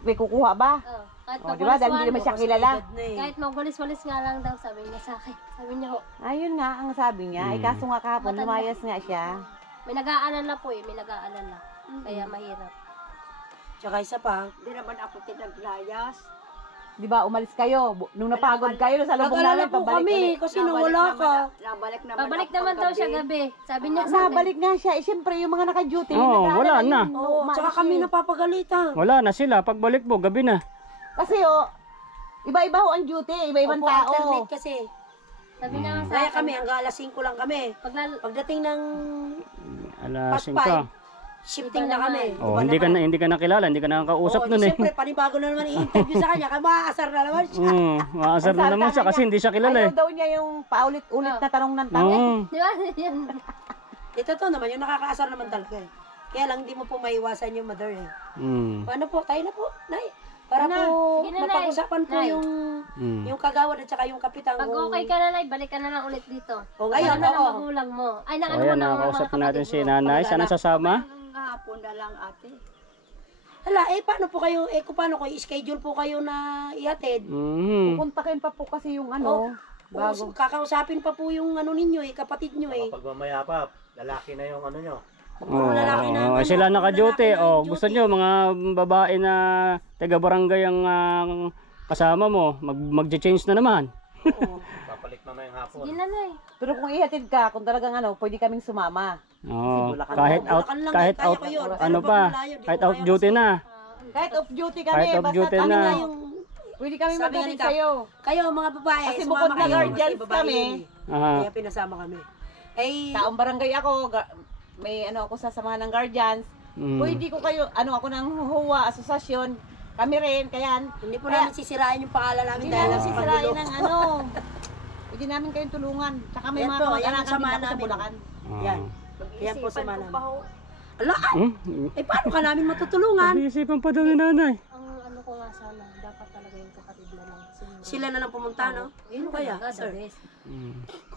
may kukuha ba? Kahit O, di ba? Dahil hindi naman siya kilala. Kahit magwalis-walis nga lang daw, sabi niya sa akin. Sabi niya ho, Ayun nga, ang sabi niya. Eh kaso nga kahapon, lumayas nga siya. may nag-aalala po may nag-aalala. Kaya mahirap. Tsaka isa pa, Di ba, umalis kayo. Nung napagod kayo sa lubong nag-alala namin, po pabalik kami ulit. kasi nawala ka. Pabalik naman daw siya gabi. Sabi niya sa akin. Nabalik nga siya. Eh, siyempre, yung mga naka-duty, Oo, nag-aalala wala yun, na. nung Oo, umalis tsaka siya kami eh. napapagalitan. Wala na sila. Pagbalik mo, gabi na. Kasi iba-iba ho ang duty, iba-ibang Opo, tao. alternate kasi. Sabi niya nga sa Kaya akin. kami, hanggang alas 5 lang kami. Pagdating ng Alas past 5. 5, shifting na kami. Oh, hindi ka nakilala, hindi ka nakakausap Oo, nun eh. siyempre, panibago na naman i-interview sa kanya, kaya maaasar na naman siya. Maasar na naman siya kasi hindi siya kilala eh. Ayaw daw niya yung paulit-ulit na tanong ng tao. Di ba? Yan. Ito to naman, yung nakakaasar naman talaga eh. Kaya lang, hindi mo po maiwasan yung mother eh. Mm. Paano po? Tayo na po, Nay. Para po Sige na, Nay. mapag-usapan po Nay. yung kagawad at saka yung kapitan. Pag kung- okay ka na, Nay, balik ka na lang ulit dito. O ngayon, Ano na ng oo. magulang mo. Ay, na O ano mo yan, na nakakausap mga natin kapatid si mo. nanay. Sana sasama? Hapon na lang ate. Hala, paano po kayo, kung paano kayo, schedule po kayo na ihatid? Mhm. Pupuntakin pa po kasi yung ano, Bago. Kakausapin pa po yung ano ninyo kapatid nyo Pag mamaya pa, lalaki na yung ano nyo. Oh, lalaki na, ano, sila naka-duty. lalaki na Oh, duty. gusto nyo mga babae na taga-barangay ang kasama mo, mag-change na naman. Papalit mamaya yung hapon. Sige na, Nay. Pero kung ihatid ka, kung talagang ano, pwede kaming sumama. Oh, Bulacan kahit lang. out, Bulacan lang, kahit kaya out, ko yun. ano Pero pa, pag malayo, di kahit ko out kaya duty kasi- na. Kahit off duty kami, Kahit off basta duty Kami na. nga yung, pwede kami Sabi nga maghatid ni Kap, sa'yo. kayo mga babae, Kasi sumama bukod na kayo, guardians kasi babae kami. yun eh. Aha. Kaya pinasama kami. Eh, Taong barangay ako, may ano ako sa samahan ng guardians. Mm. Pwede ko kayo, ano ako ng huwa, asosasyon. Kami rin, kaya hindi po namin sisirain yung pangalan namin hindi dahil namin lang sa sisirain pagluloko. ng ano. Pwede namin kayong tulungan. Tsaka may Yan mga po, yan ang kamag-anakan din samahan ako sa namin. Bulacan. Yan. Yan po samahan namin. Ala, Hmm? paano ka namin matutulungan? Isipan pa daw ni nanay. Ang ano ko nga sana, dapat talaga yung kapatid na lang. Sila na lang pumunta, no? Ano kaya, Talaga, sir? the best.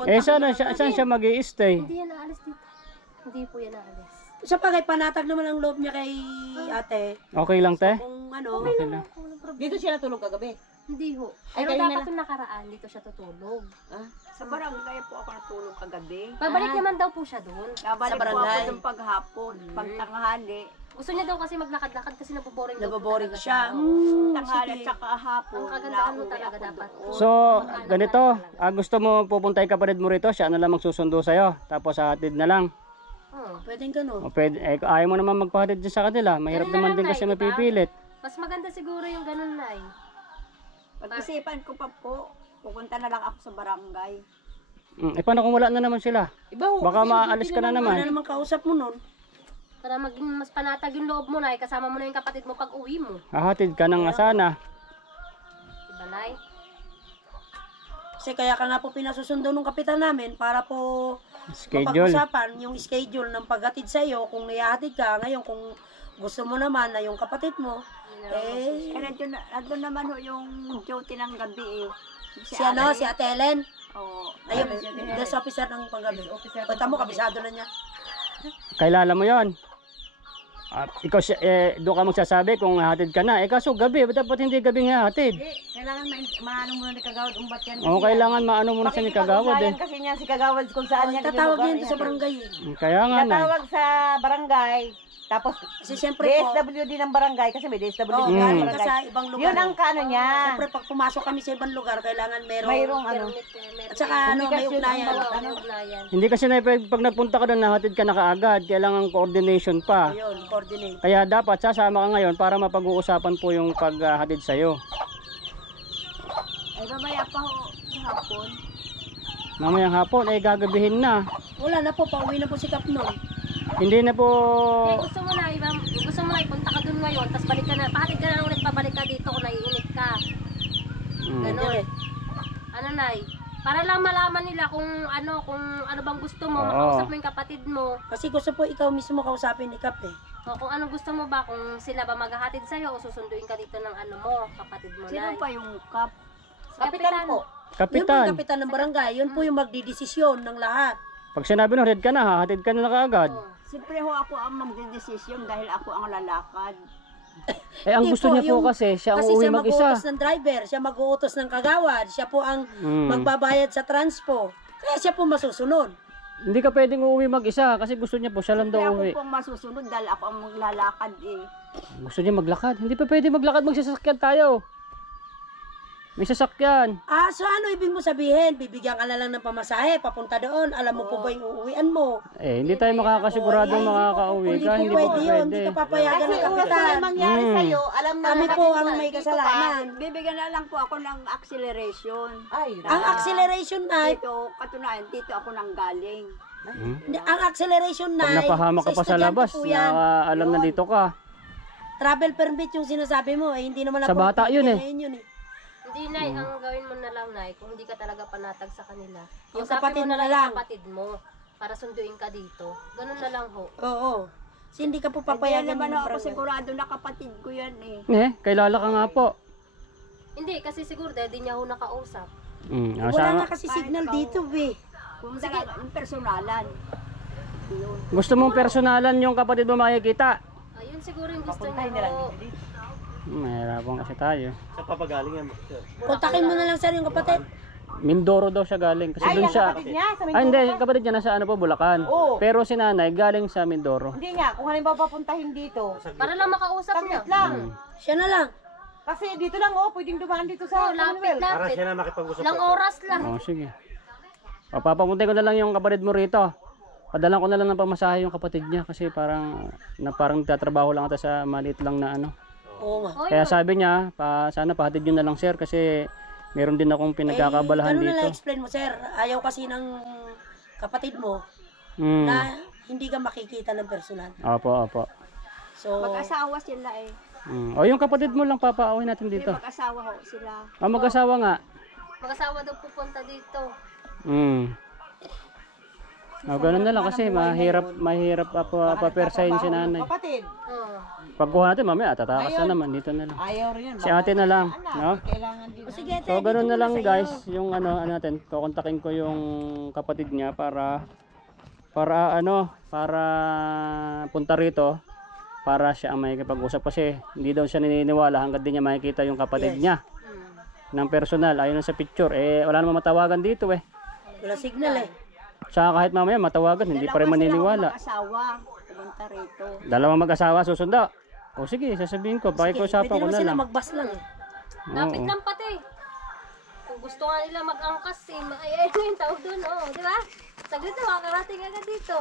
Eh, saan siya mag-i-stay? Hindi yan aalis dito. Hindi po yan aalis. Sa pagay, panatag naman ang loob niya kay ate. Okay lang, te? Kung ano, Okay lang. Walang problema. Dito siya natulog kagabi. Hindi ho. Ay, Pero kayo dapat na- yung nakaraan, dito siya tutulog. Sa barangay po ako natulog kagabi. Babalik naman daw po siya doon. Babalik Sa barangay. po ako paghapon, pagtanghali. Gusto niya daw kasi maglakad-lakad kasi naboboring daw po nababoring talaga siya. Tanghali Sige. tsaka hapon. Ang kagandaan mo talaga dapat. So, ganito, gusto mo pupunta yung kapatid mo rito, siya na lang magsusundo sa'yo, tapos hatid na lang. Pwedeng gano'n. O, pwede, ayaw mo naman magpahatid dyan sa kanila, mahirap Ganun na naman lang, din Nay, kasi diba? mapipilit. Mas maganda siguro yung ganun na eh. Pag-isipan ko pa po, pupunta na lang ako sa barangay. Eh, paano kung wala na naman sila? Iba ho, Baka kasi maalis ka na Ano naman. naman kausap mo nun? Para maging mas panatag yung loob mo na eh. Kasama mo na yung kapatid mo pag uwi mo. Hahatid ka na nga sana. Diba, Nay? Kasi kaya ka nga po pinasusundo ng kapitan namin para po Schedule. mapag-usapan yung schedule ng paghatid sa iyo kung ihahatid ka. Ngayon kung gusto mo naman na yung kapatid mo, eh, nandun naman ho yung duty ng gabi eh. si ano, si Ate Helen, Oo. ayun, desk officer ng panggabi. Punta mo, kabisado na niya. Kailala mo yon. Ikaw doon ka magsasabi kung hahatid ka na. Kaso gabi, dapat hindi gabi nga hatid. Kailangan maano muna ni Kagawad umbat yan. O, kailangan maano muna siya ni Kagawad eh. Kasi niya si Kagawad kung saan niya Tatawag lugar yan sa barangay eh. Kaya nga na. Tatawag sa barangay. Tapos Kasi siyempre po, DSWD ng barangay kasi may DSWD oh, ng galing ka barangay. sa ibang lugar. Yun ang eh. kaano niya. Siyempre pag pumasok kami sa ibang lugar, kailangan Mayroong ano. At saka ano, may Komunikasyon ugnayan. ang Ano, ugnayan. Hindi kasi na pag nagpunta ka doon, nahatid ka na kaagad. Kailangan coordination pa. Ayun, coordinate. Kaya dapat sasama ka ngayon para mapag-uusapan po yung paghatid sa'yo. Ay mamaya pa ho sa hapon. Mamayang hapon, gagabihin na. Wala na po, pauwi na po si Kap nun. Hindi na po... Eh, gusto mo na, gusto mo na ipunta ka dun ngayon, tapos balik ka na, pahatid ka na lang ulit, pabalik ka dito kung naiinit ka. Ganon. Ano, Nay? Para lang malaman nila kung ano bang gusto mo, Oo. makausap mo yung kapatid mo. Kasi gusto po ikaw mismo kausapin ni Kap eh. O kung anong gusto mo ba, kung sila ba maghahatid sa'yo o susunduin ka dito ng ano mo, kapatid mo, Nay. yung kap? Si Kapitan po. Yun po yung Kapitan, kapitan ng barangay, yun po yung magdidesisyon ng lahat. pag sinabi nung hatid ka na, hahatid ka na kaagad. Siyempre ho ako ang magdedesisyon dahil ako ang lalakad. Ang Hindi gusto niya po yung- kasi, siya ang Kasi uuwi siya mag-isa. mag-uutos ng driver, siya mag-uutos ng kagawad, siya po ang magbabayad sa transpo. Kaya siya po masusunod. Hindi ka pwedeng uuwi mag-isa kasi gusto niya po, siya lang daw uuwi. Ako pong masusunod dahil ako ang maglalakad eh. Gusto niya maglakad. Hindi pa pwede maglakad, magsasakyan tayo. May sasakyan. So ano ibig mo sabihin? Bibigyan ka na lang ng pamasahe, papunta doon. Alam mo po ba yung uuwian mo? Hindi tayo makakasiguradong makakauwi ka. Hindi po pwede yun, pwede. hindi ka papayagan ng Kasi kung kapitan. may mangyari sa'yo, alam na Kami natin po na ang may dito kasalanan. ka, bibigyan na lang po ako ng acceleration. Ay, Ang acceleration na, dito, katunayan, dito ako nang galing. ang acceleration na, Pag napahamak ka pa sa estudyante labas, po yan. alam na dito ka. Travel permit yung sinasabi mo, hindi naman Sa bata yun eh. Yun eh. Hindi, Nay, ang gawin mo na lang, Nay, kung hindi ka talaga panatag sa kanila, Yung usapin kapatid mo na mo lang lang. yung kapatid mo para sunduin ka dito. Ganun na lang ho. Oo. Kasi hindi ka po Kaya papayagan naman ng ako barangay. sigurado na kapatid ko yan eh. Kailala ka nga po. Hindi, kasi siguro dahil di niya ho nakausap. Wala na kasi signal dito, be. Kung talaga, yung personalan. Yun. Gusto mong personalan yung kapatid mo makikita? Ayun siguro yung gusto niya ho. Mahirapan kasi tayo. Sa papagaling yan, sir. Kontakin mo na lang sir yung kapatid. Mindoro daw siya galing kasi doon siya. Kapatid niya, sa Hindi, yung kapatid niya nasa ano po, Bulacan. Oo. Pero si nanay galing sa Mindoro. Hindi nga, kung halimbawa papuntahin dito. Para lang makausap niya. Saglit lang. Siya na lang. Kasi dito lang pwedeng dumaan dito Oh, sa lapit, Manuel. Para lapit. siya na makipag-usap. Ilang oras lang. Oh, sige. Papapuntay ko na lang yung kapatid mo rito. Padalan ko na lang ng pamasahe yung kapatid niya kasi parang nagtatrabaho lang ata sa maliit lang na ano. Oo nga. Kaya sabi niya, sana pahatid yun na lang sir kasi meron din akong pinagkakabalahan Ganun na dito. lang explain mo sir. Ayaw kasi ng kapatid mo Mm. na hindi ka makikita ng personal. Opo. So, Mag-asawa sila eh. O yung kapatid mo lang papaawin natin May dito. mag-asawa ho sila. Mag-asawa nga. Mag-asawa daw pupunta dito. Ganun na lang kasi mahirap papersahin si nanay. Kapatid, Oh. Pagkuha natin mamaya tatakas na naman dito na lang. ayaw rin yan. Si ate na lang, no? Kailangan din. sige, So ganun na lang guys, yung ano natin, kukontakin ko yung kapatid niya para punta rito para siya ang makikipag-usap kasi hindi daw siya naniniwala hanggang di niya makikita yung kapatid niya ng personal. Ayun sa picture, wala namang matawagan dito wala signal eh. Tsaka kahit mamaya matawagan, hindi pa rin maniniwala. Mag-asawa. Pumunta rito. Dalawang mag-asawa susundo. O sige, sasabihin ko, pakikiusapan ko Pwede naman na sila lang. magbas lang eh. Lapit lang pati. Kung gusto nga nila mag-angkas ay yung tawag doon, di ba? Saglit na, makakarating agad dito.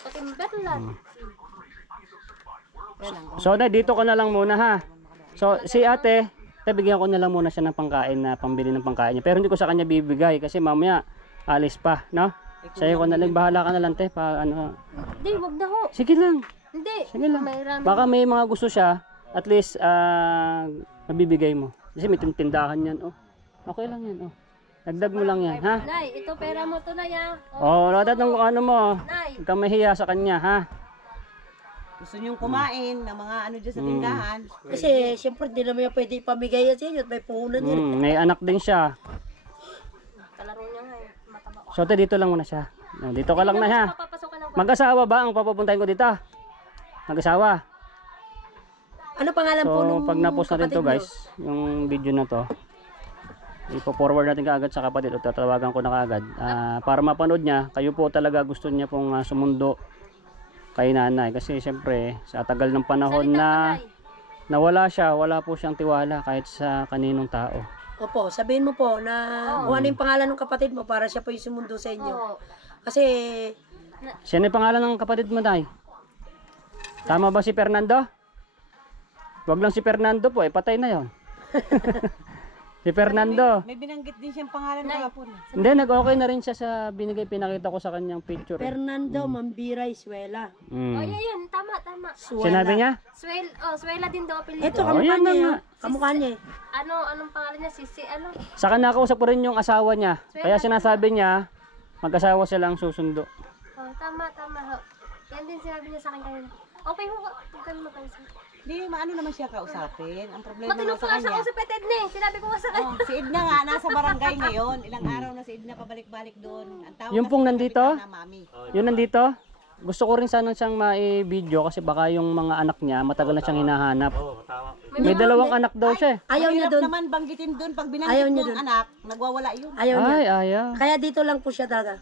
Patimbat lang. So dito ko na lang muna ha. So si ate, bigyan ko na lang muna siya ng pangkain na pambili ng pangkain niya. Pero hindi ko sa kanya bibigay kasi mamaya alis pa, no? Sa'yo ko na lang, bahala ka na lang te, Hindi, wag na ho. Sige lang. Hindi. Sige lang. May rami. Baka may mga gusto siya, at least mabibigay mo. Kasi may tindahan yan, Okay lang yan, Dagdag mo lang yan, ha? Nay, ito pera mo to na ya. Lahat ng ano mo. Nay. Huwag kang mahiya sa kanya, ha? Gusto niyong kumain ng mga ano dyan sa tindahan. Kasi siyempre hindi naman yung pwede ipamigay yan sa inyo at may puhunan yan. May anak din siya. Kalaro niya nga mataba. So dito lang muna siya. Dito ka lang na, ha? Papapasokan ng Mag-asawa ba ang papapuntahin ko dito? Mag-asawa. Ano pangalan po So nung pag na-post natin to kapatid guys, yung video na to, ipo-forward natin kaagad sa kapatid o tatawagan ko na kaagad para mapanood niya. Kayo po talaga gusto niya pong sumundo kay nanay kasi siyempre sa tagal ng panahon na nawala siya, wala po siyang tiwala kahit sa kaninong tao. Opo, sabihin mo po na kung ano yung pangalan ng kapatid mo para siya po yung sumundo sa inyo. Oo. Kasi, Siya na yung pangalan ng kapatid mo, Nay. Tama ba si Fernando? Wag lang si Fernando po, patay na yon. Si Fernando. May binanggit din siyang pangalan kahapon. Hindi, nag-okay na rin siya sa pinakita ko sa kanyang picture. Fernando Mambiray Suela. Oh, yan. Tama. Sinabi niya? Swela din daw apelido. Ito, yan kamukha niya. nga. Kamukha niya eh. Anong pangalan niya? Ano? Saka nakausap ko rin yung asawa niya. Kaya sinasabi niya, mag-asawa sila ang susundo. Oh, tama ho. Yan din sinabi niya sa akin kanina. Okay ho, huwag kami mag-asawa. Di, maano naman siya kausapin. Ang problema Matulog naman pa sa nga siya kanya. kung sa peted ni. Sinabi ko nga sa kanya. Si Edna nga, nasa barangay ngayon. Ilang araw na si Edna pabalik-balik doon. Ang tawag Yung kasi pong ng nandito? kapitan na mami. Yun nandito? Gusto ko rin sana siyang ma-video kasi baka yung mga anak niya matagal na siyang hinahanap. May dalawang anak daw siya. Ayaw niya Mahirap doon. naman banggitin doon. Pag Ayaw binanggit niya mo dun. ang anak, nagwawala yun. Ayaw niya. Ay, ayaw. Kaya dito lang po siya talaga.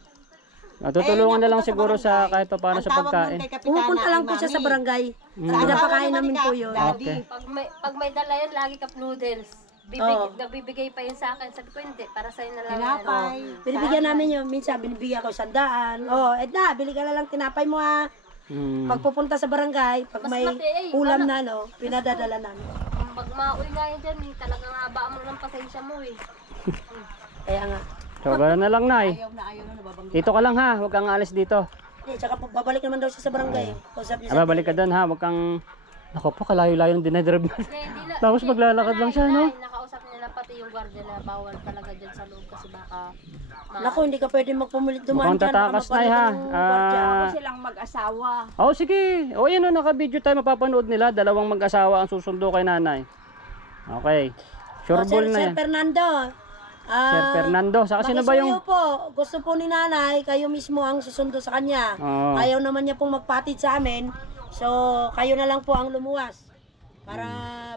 Tutulungan na lang napunta siguro sa barangay. kahit pa paano Ang sa tawag pagkain. nun kay Kapitana Pumupunta lang ay po siya sa mami. barangay. Sa Pinapakain asawa namin naman po ni yun. Daddy. Okay. Pag may dala yan, lagi cup noodles. Oo. Nagbibigay pa yun sa akin. Sabi ko, hindi. Para sa'yo na lang. Tinapay. Binibigyan namin yun. Minsan binibigyan ko 100. Edna, bili ka na lang tinapay mo ha. Pag pupunta sa barangay, pag Mas may mati, ulam na pinadadala namin. Pag mauwi nga yun dyan, talagang haba mo ng pasensya mo eh. Kaya nga. So, gano'n na lang, Nay. Ayaw na nababanggit. Dito ka lang ha, huwag kang alis dito. Tsaka babalik naman daw siya sa barangay. Kausap niya Balik ka doon ha, huwag kang... Ako po, kalayo-layo ng dinadrive na. Hindi na, Tapos maglalakad lang siya, no? Nakausap niya na pati yung guardia na bawal talaga dyan sa loob kasi baka Naku, hindi ka pwede magpumilit dumaan Mukhang tatakas na ha. Ako silang mag-asawa. Oh, sige. O yan o, naka-video tayo, mapapanood nila. Dalawang mag-asawa ang susundo kay nanay. Okay. Sure ball na Sir yan. Fernando. Sir Fernando. Saka sino ba yung... Makisuyo po. Gusto po ni nanay, kayo mismo ang susundo sa kanya. Oo. Ayaw naman niya pong magpatid sa amin. So, kayo na lang po ang lumuwas. Para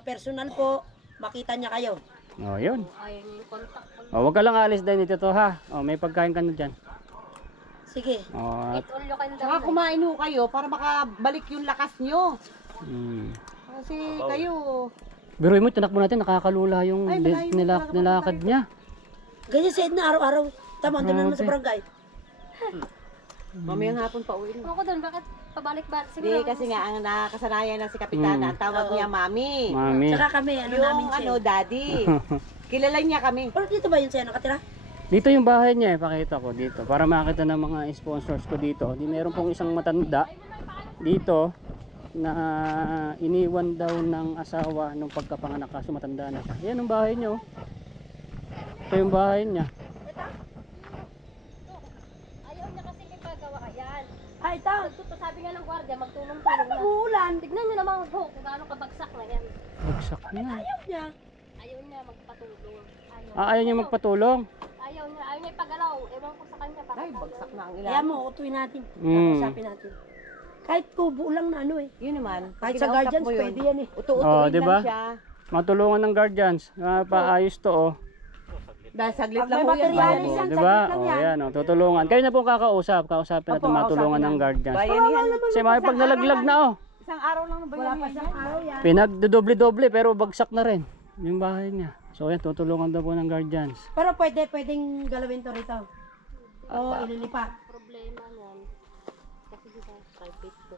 personal po, makita niya kayo. Oh, yun. Ayaw niyo yung contact. Oh, wag ka lang alis din dito to ha. Oh, may pagkain ka na dyan. Sige. Oh, at, Eat all you can daw. Saka kumain ho kayo para makabalik yung lakas nyo. Kasi kayo, Biruin mo, tinakbo natin, nakakalula yung Ay, malayo nilakad niya. Ganyan sa Edna, araw-araw. Tama, doon naman sa barangay. mamayang hapon pa uwi. Ako doon, bakit pabalik-balik? Hindi, kasi nga ang nakasanayan na si Kapitana, ang tawag niya Mami. Mami. Tsaka kami, ano namin Yung siya. Daddy. Kilala niya kami. Pero dito ba yun siya nakatira? Dito yung bahay niya, pakita ko dito. Para makita ng mga sponsors ko dito. Di meron pong isang matanda dito na iniwan daw ng asawa nung pagkapanganak, kaso matanda na siya. Yan ang bahay niya. Oh. Ito yung bahay niya. Ayaw niya kasi may pagawa yan. Ay, ito. Sabi nga ng gwardiya, magtulong-tulong na. Ulan. Tignan niyo naman kung kung gaano kabagsak na yan. Bagsak na. Ayaw niya. Ayaw niya magpatulong. Ayaw niya magpatulong. Ayaw niya ipagalaw. Ewan ko sa kanya. Ay, bagsak na ang Kaya ilan. mo, utuin natin. Mm. Usapin natin. Kahit kubo lang na ano eh. Yun naman. Kahit sa kinausap guardians, mo yun. pwede yan eh. Utu-utuin Oh, diba? lang siya. Matulungan ng guardians. Paayos to oh. Dahil saglit Pag lang may ho yan. materialis bayan. yan, Di ba? saglit lang Oh, yan. yan oh, tutulungan. Kayo na po kakausap. Kausapin natin Opo, matulungan kausapin ng guardians. Bayanihan. Kasi mga pag nalaglag na oh. Isang araw lang na Wala bayanihan. pa siyang araw yan. Pinagdodoble-doble pero bagsak na rin yung bahay niya. So yan, tutulungan daw po ng guardians. Pero pwedeng galawin to rito. Oo, ililipat. Problema niyan. Kasi diba, private to.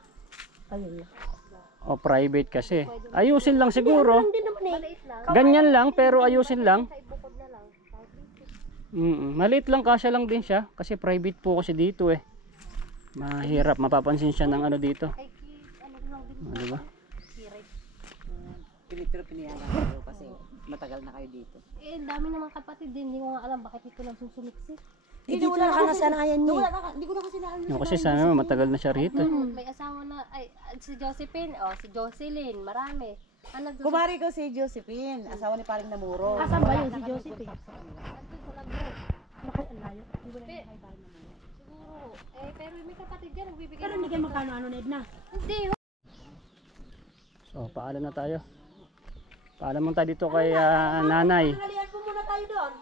Ayun lang. O private kasi. Ayusin lang siguro. Hindi naman eh. Maliit lang. Ganyan lang pero ayusin lang. Sa ibukod na lang. Maliit lang, kasya lang din siya kasi private po kasi dito eh. Mahirap, mapapansin siya ng ano dito. Ay, ano lang din. O, diba? Pinitro piniyagan kayo kasi matagal na kayo dito. Eh, dami namang kapatid din. Hindi ko nga alam bakit ito lang susumiksik. Eh, dito na nakasanayan niya. Hindi ko na kasi naalam. No, kasi sabi mo, matagal na siya rito. May asawa na, ay, si Josephine, si Jocelyn, marami. Ano doon? Kumari ko si Josephine, asawa ni Paring Namuro. Asan ba yun si Josephine? Siguro. Eh, pero may kapatid yan, nagbibigay Pero hindi kayo magkano-ano na Edna. Hindi, So, paalam na tayo. Paalam mo tayo dito kay nanay. Nangalian po muna tayo doon.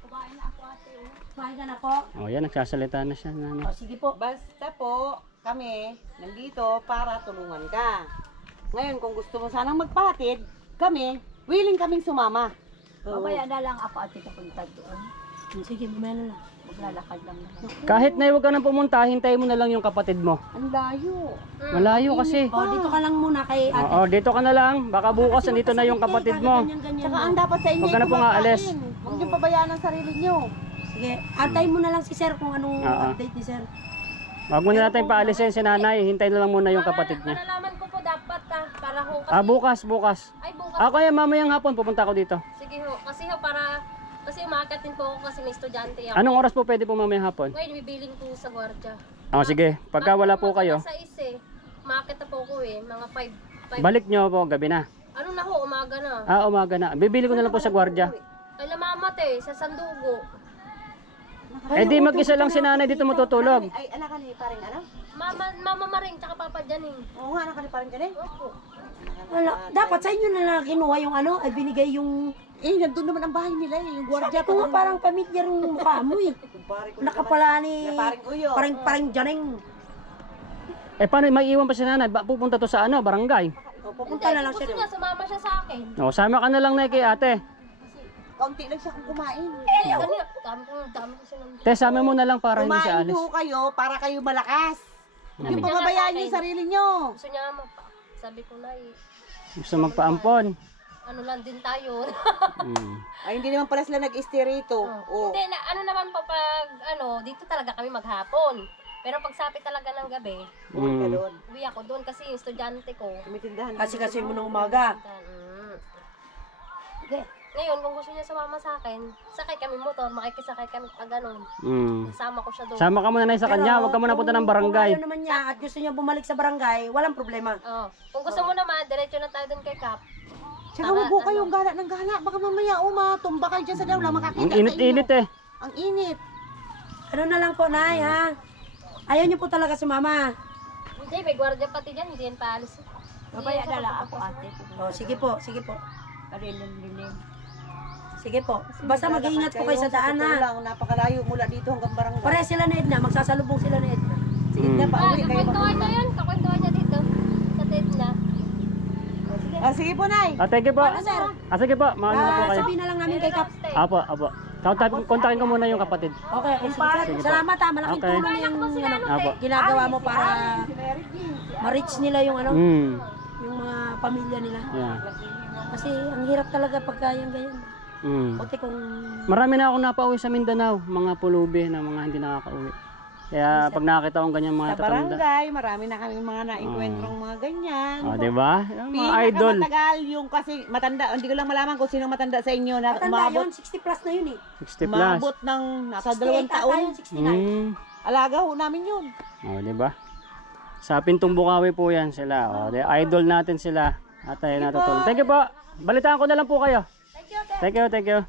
Kumain na ako ate. Kumain ka na po. O yan, nagsasalita na siya nanay. O, sige po. Basta po, kami nandito para tulungan ka. Ngayon, kung gusto mo sanang magpatid, kami, willing kaming sumama. Mamaya na lang ako at pupunta doon. Sige, mamaya na lang. Maglalakad lang naman. Kahit na huwag ka nang pumunta, hintayin mo na lang yung kapatid mo. Ang layo. Malayo kasi. O, dito ka lang muna kay ate. Oo, dito ka na lang. Baka bukas nandito na yung kapatid mo. Ganyan, Tsaka ang dapat sa inyo, Huwag ka na pong aalis. Huwag niyong pabayaan ang sarili niyo. Sige, antayin mo na lang si sir kung anong update ni sir. Huwag muna natin paalisin si nanay. Hintayin na lang muna yung kapatid niya. malalaman ko po dapat para ho. Bukas. Ay, bukas. Kaya mamayang hapon pupunta ako dito. Sige ho, kasi ho, kasi umakyat din po ako kasi may estudyante ako. Anong oras po pwede po mamayang hapon? Ngayon, bibiling po sa gwardiya. Sige. Pagka wala po kayo, Sa isa umakyat na po ako mga 5. balik nyo po gabi na. Ano na ho, umaga na. Umaga na. Bibili ko na lang po sa gwardiya. Kay Lamamat sa Sandugo. Di mag-isa lang si nanay dito matutulog. Ay, anak ka ni Paring ano? Mama Maring, tsaka Papa Janing. Oo nga, anak ka ni Paring Janing. Opo. Wala, dapat sa inyo na lang kinuha yung ano, ay binigay yung... Nandun naman ang bahay nila yung gwardiya. Sabi ko nga parang pamilyar yung mukha mo eh. Nakapala ni... Paring Uyo. Parang Janing. Paano maiiwan pa si nanay? Pupunta to sa barangay? O, pupunta na lang siya Gusto doon. niya, sumama siya sa akin. Sama ka na lang na kay ate. Kaunti lang siya kung kumain. Dami ko siya ng... Sama mo na lang para hindi siya Kumain alis. po kayo para kayo malakas. Yung niya nga pababayaan sa niyo akin. yung sarili niyo. Gusto niya sabi ko na Gusto magpaampon. ano lang din tayo. Ay, hindi naman pala sila nag-stay rito. Oh. Hindi, ano naman po pag, dito talaga kami maghapon. Pero pag sapi talaga ng gabi, Uwi ka doon. uwi ako doon kasi yung estudyante ko. Tumitindahan. Kasi mo ng umaga. Okay. Ngayon, kung gusto niya sumama sa akin, sakay kami motor, makikisakay kami pag ganun. Sama ko siya doon. Sama ka muna na sa kanya, huwag ka muna punta ng barangay. Kung ayaw naman niya at gusto niya bumalik sa barangay, walang problema. Oo. Kung gusto mo naman, diretso na tayo doon kay Kap. Tsaka huwag po kayong gala ng gala. Baka mamaya tumba kayo dyan sa daula. Makakita Ang sa inyo. init-init eh. Ang init. Ano na lang po, Nay, ha? Ayaw niyo po talaga sumama. Hindi, may gwardiya pati dyan, hindi yan paalis. Babaya na lang ako ate. Oh, sige po, sige po. Parilim-lilim. Sige po. Basta mag-iingat po kayo sa daan, totoo ha? lang, napakalayo mula dito hanggang barangay. Pare sila na Edna, magsasalubong sila na Edna. Sige na, pauwi kayo. Kakwentuhan niya yun, kakwentuhan niya dito. Sa Tedna. Sige po, Nay. Thank you po. sir? Sige po, maano na po kayo. Sabihin na lang namin kay Kap. Apo. Kontakin ko muna yung kapatid. Okay, sige. Salamat ha, malaking Okay. tulong yung Apo. ginagawa mo para ma-reach nila yung yung mga pamilya nila. Yeah. Kasi ang hirap talaga pagka yung ganyan. Buti kung Marami na akong napauwi sa Mindanao, mga pulubi na mga hindi nakakauwi. Kaya pag nakakita kong ganyan mga Sa tatanda. barangay, marami na kami mga naengkwentrong mga ganyan. Di ba? Yung mga idol. Pinakamatagal yung kasi matanda, hindi ko lang malaman kung sino matanda sa inyo na matanda umabot. yun, 60 plus na yun eh. 60 plus. Umabot ng nasa 2 taon. 69. Alaga ho namin yun. Di ba? Sa Pintong Bukawi po yan sila. Idol natin sila. At ay natutulong. Thank you po. Balitaan ko na lang po kayo. Thank you.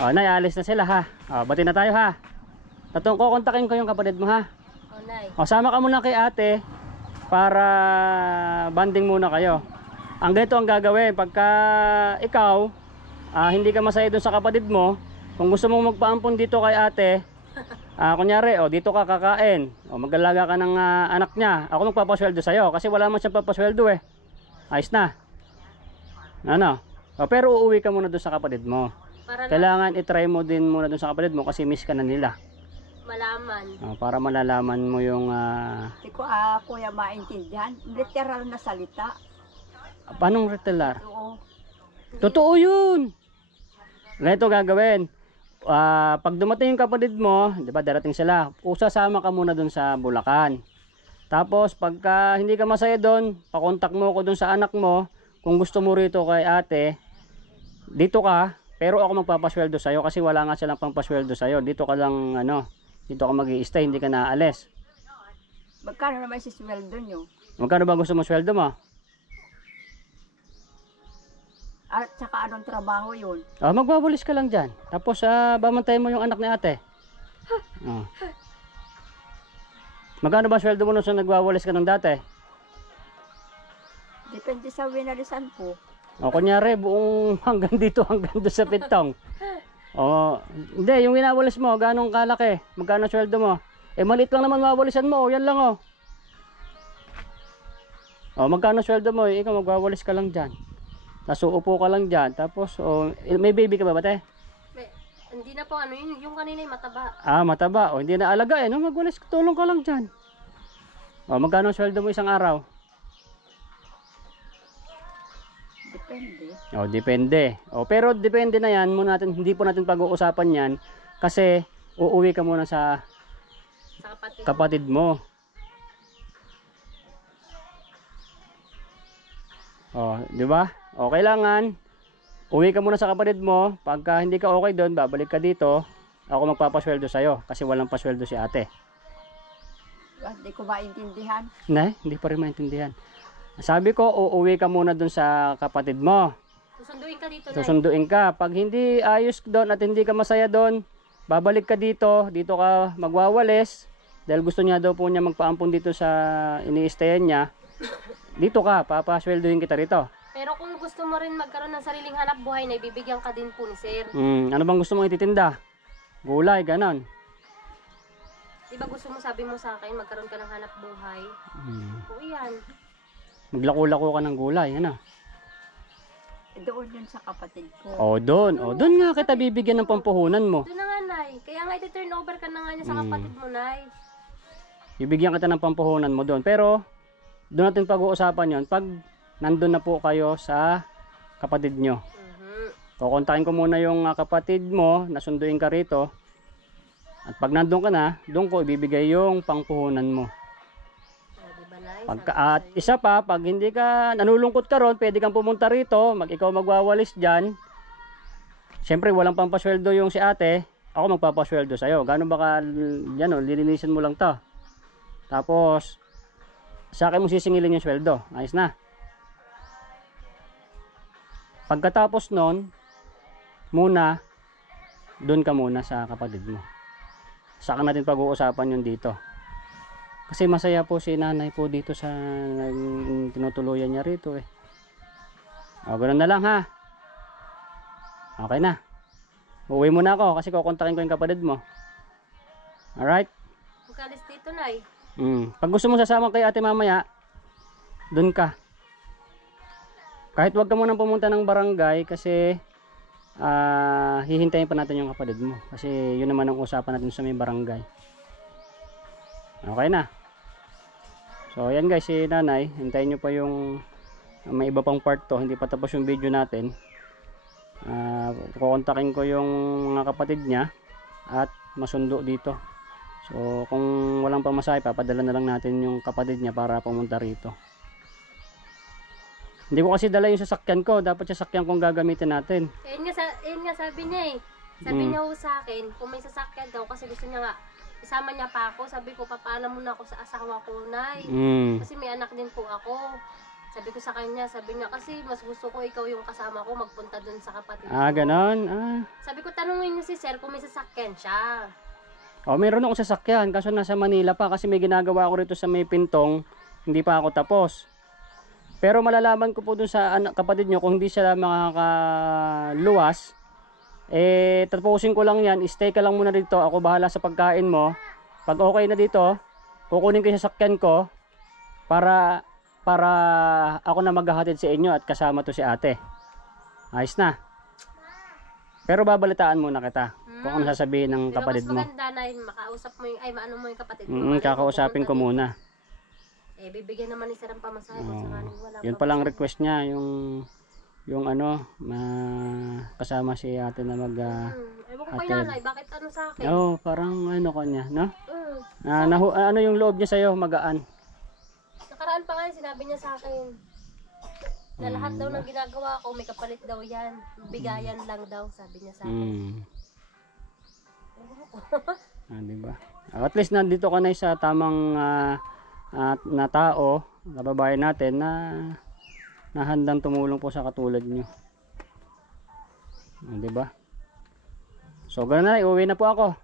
Nay, alis na sila ha. Bati na tayo ha. Kukontakin ko yung kapatid mo ha. Nay. Sama ka muna kay ate para banding muna kayo. Ang ganito ang gagawin. Pagka ikaw, hindi ka masaya dun sa kapatid mo, kung gusto mong magpaampon dito kay ate, kunyari, dito ka kakain, mag-alaga ka ng anak niya, ako magpapasweldo sa'yo kasi wala man siyang papasweldo eh. Ayos na. Ano? Pero uuwi ka muna doon sa kapatid mo. Kailangan itry mo din muna doon sa kapatid mo kasi miss ka na nila. Malaman. Para malalaman mo yung... Hindi ko kuya maintindihan. Literal na salita. Paanong retalar? Oo. Totoo yun! Ganito gagawin. Pag dumating yung kapatid mo, di ba darating sila, sasama ka muna doon sa Bulacan. Tapos pagka hindi ka masaya doon, pakontak mo ko doon sa anak mo. Kung gusto mo rito kay ate, dito ka, pero ako magpapasweldo sa'yo kasi wala nga silang pampasweldo sa'yo. Dito ka lang, dito ka mag-i-stay, hindi ka naalis. Magkano naman si sweldo nyo? Magkano ba gusto mo sweldo mo? At saka anong trabaho yun? Magwawalis ka lang dyan. Tapos, bamantayin mo yung anak ni ate. Magkano ba sweldo mo nung nagwawalis ka nung dati? Depende sa winalisan po. Kunyari, buong hanggang dito, hanggang doon sa Pintong. Hindi, yung winawalis mo, ganong kalaki? Magkano sweldo mo? Maliit lang naman mawawalisan mo, yan lang magkano sweldo mo? Ikaw magwawalis ka lang dyan. Tapos uupo ka lang dyan. Tapos, may baby ka ba ba, te? Hindi na po, yung kanina yung mataba. Mataba. Hindi na alaga, magwalis, tulong ka lang dyan. Magkano sweldo mo isang araw? Depende. Depende. Pero depende na yan, hindi po natin pag-uusapan yan kasi uuwi ka muna sa kapatid mo. Di ba? Kailangan uwi ka muna sa kapatid mo. Pagka hindi ka okay doon, babalik ka dito. Ako magpapasweldo sa'yo kasi walang pasweldo si ate. Hindi ko maintindihan. Hindi pa rin maintindihan. Sabi ko, uuwi ka muna doon sa kapatid mo. Susunduin ka dito, Susunduin ka. Pag hindi ayos doon at hindi ka masaya doon, babalik ka dito. Dito ka magwawalis. Dahil gusto niya daw po niya magpaampon dito sa ini-stayan niya. Dito ka, papasweldohin kita rito. Pero kung gusto mo rin magkaroon ng sariling hanap buhay, na ibibigyan ka din po ni sir. Ano bang gusto mong ititinda? Gulay, ganon. Diba gusto mo, sabi mo sa akin, magkaroon ka ng hanap buhay? O yan. Maglako-lako ka ng gulay, Doon yun sa kapatid ko. Doon. Doon nga kita bibigyan ng pampuhunan mo. Doon na nga, Nay. Kaya nga iti-turn over ka na nga niya sa kapatid mo, Nay. Bibigyan kita ng pampuhunan mo doon. Pero, doon natin pag-uusapan yon pag nandun na po kayo sa kapatid nyo. Kukontakin ko muna yung kapatid mo, nasunduin ka rito. At pag nandun ka na, doon ko ibibigay yung pangpuhunan mo. Diba, Nay? At isa pa, pag hindi ka nanulungkot ka ron, pwede kang pumunta rito, ikaw magwawalis dyan. Siyempre, walang pampasweldo yung si ate. Ako magpapasweldo sa'yo. Gano'n ba yan o, lilinisin mo lang to. Tapos, sa akin mo sisingilin yung sweldo. Ayos na. Pagkatapos nun, doon ka muna sa kapatid mo. Saka natin pag-uusapan yun dito. Kasi masaya po si nanay po dito sa tinutuluyan niya rito eh. O, ganoon na lang ha. Okay na. Uuwi muna ako kasi kukontakin ko yung kapatid mo. Alright? Magkalis dito, Nay. Pag gusto mo sasama kay ate mamaya, doon ka. Kahit wag ka munang pumunta ng barangay kasi hihintayin pa natin yung kapatid mo. Kasi yun naman ang usapan natin sa may barangay. Okay na. So ayan guys, si nanay, hintayin nyo pa yung may iba pang part to, hindi pa tapos yung video natin. Kukontakin ko yung mga kapatid niya at masundo dito. So kung walang pamasahe, papadala na lang natin yung kapatid niya para pumunta rito. Hindi ko kasi dala yung sasakyan ko, dapat sasakyan kong gagamitin natin. Ayun nga sabi niya eh. Sabi niya ho sa akin, kung may sasakyan daw kasi gusto niya nga isama niya pa ako. Sabi ko, papaalam muna ako sa asawa ko, Nay. Kasi may anak din po ako. Sabi ko sa kanya, sabi niya, kasi mas gusto ko ikaw yung kasama ko magpunta dun sa kapatid ko. Ganon. Sabi ko, tanungin niyo si sir kung may sasakyan siya. Meron akong sasakyan, kaso nasa Manila pa kasi may ginagawa ako rito sa may Pintong, hindi pa ako tapos. Pero malalaman ko po dun sa kapatid nyo kung hindi sila makakaluwas. Tapusin ko lang yan, stay ka lang muna dito, ako bahala sa pagkain mo. Pag okay na dito, kukunin ko yung sasakyan ko para ako na maghahatid sa inyo at kasama to si ate. Ayos na. Pero babalitaan muna kita kung ano sasabihin ng kapatid mo. Mas maganda na yun, makausap mo yung, maano mo yung kapatid mo. Kakausapin ko muna. Bibigyan naman ni sir ang pamasahe kung sakaling wala. Yun palang request niya, yung kasama si ate na mag ewan ko kay nanay, bakit ano sa akin? Parang ko niya, no? Ano yung loob niya sa'yo, magaan. Nakaraan pa nga sinabi niya sa akin na lahat daw ng ginagawa ko may kapalit daw yan, bigayan lang daw, sabi niya sa akin. Diba? At least nandito ka na sa tamang na tao, kababayan natin na handang tumulong po sa katulad nyo. Diba? So gano'n na, uuwi na po ako.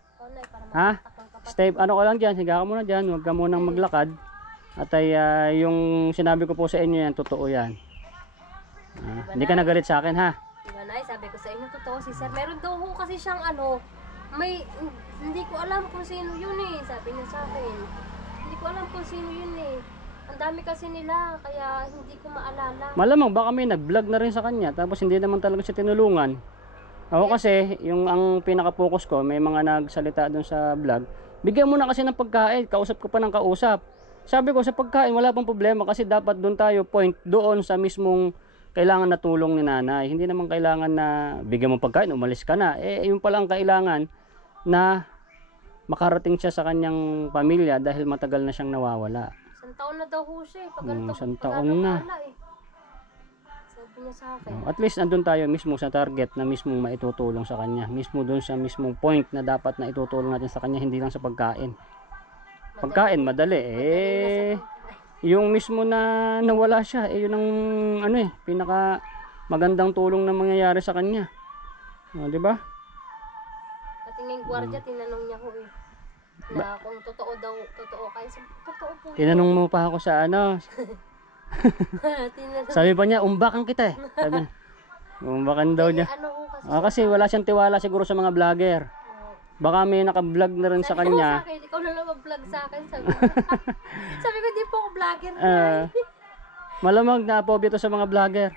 Stay, ko lang dyan, higa ka muna dyan, huwag ka munang maglakad. At yung sinabi ko po sa inyo yan, totoo yan. Hindi ka nagalit sa akin, ha? Diba, Nay, sabi ko sa inyo, totoo si sir. Meron daw ho kasi siyang hindi ko alam kung sino yun eh, sabi niya sa akin. Hindi ko alam kung sino yun eh. Ang dami kasi nila, kaya hindi ko maalala. Malamang baka may nag-vlog na rin sa kanya, tapos hindi naman talaga siya tinulungan. Ako kasi, ang pinaka-focus ko, may mga nagsalita doon sa vlog, bigyan mo na kasi ng pagkain, kausap ko pa ng kausap. Sabi ko, sa pagkain, wala pang problema kasi dapat doon tayo point doon sa mismong kailangan na tulong ni nanay. Hindi naman kailangan na bigyan mo pagkain, umalis ka na. Yun pala ang kailangan na makarating siya sa kanyang pamilya dahil matagal na siyang nawawala. Isang taon na daw ho siya eh. Isang taon na. Sabi niya sa akin. At least andun tayo mismo sa target na mismo maitutulong sa kanya. Mismo doon sa mismong point na dapat na itutulong natin sa kanya, hindi lang sa pagkain. Pagkain, madali. Yung mismo na nawala siya, yun ang pinaka magandang tulong na mangyayari sa kanya. Di ba? Patingin gwardiya, tinanong niya ko eh. Na kung totoo kayo. Totoo po. Tinanong mo pa ako sa Sabi pa niya, umbakan kita eh. Sabi niya, umbakan daw niya. Kasi wala siyang tiwala siguro sa mga vlogger. Baka may naka-vlog na rin sa kanya. Sabi ko, ikaw na lang mag-vlog sa akin. Sabi ko, di po ako vlogger. Malamang na-phobia to sa mga vlogger.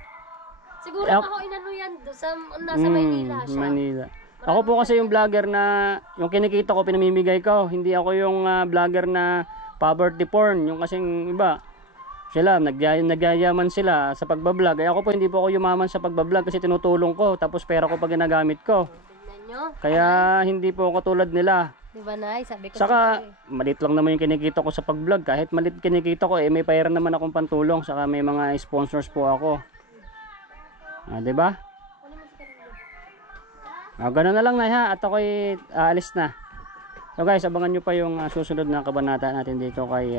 Siguro ako inano yan, nasa Maynila siya. Manila. Ako po kasi yung vlogger na, yung kinikita ko, pinamimigay ko. Hindi ako yung vlogger na poverty porn. Yung kasing iba, sila, nagyayaman sila sa pagbablog. Ako po, hindi po ako yumaman sa pagbablog kasi tinutulong ko. Tapos pera ko pa ginagamit ko. Kaya hindi po ako tulad nila. Di ba, Nay? Sabi ko Saka, sa'yo eh. maliit lang naman yung kinikita ko sa pag-vlog. Kahit maliit kinikita ko, may pera naman akong pantulong. Saka may mga sponsors po ako. Diba? Ganun na lang, Nay, ha? At ako'y aalis na. So guys, abangan nyo pa yung susunod na kabanata natin dito kay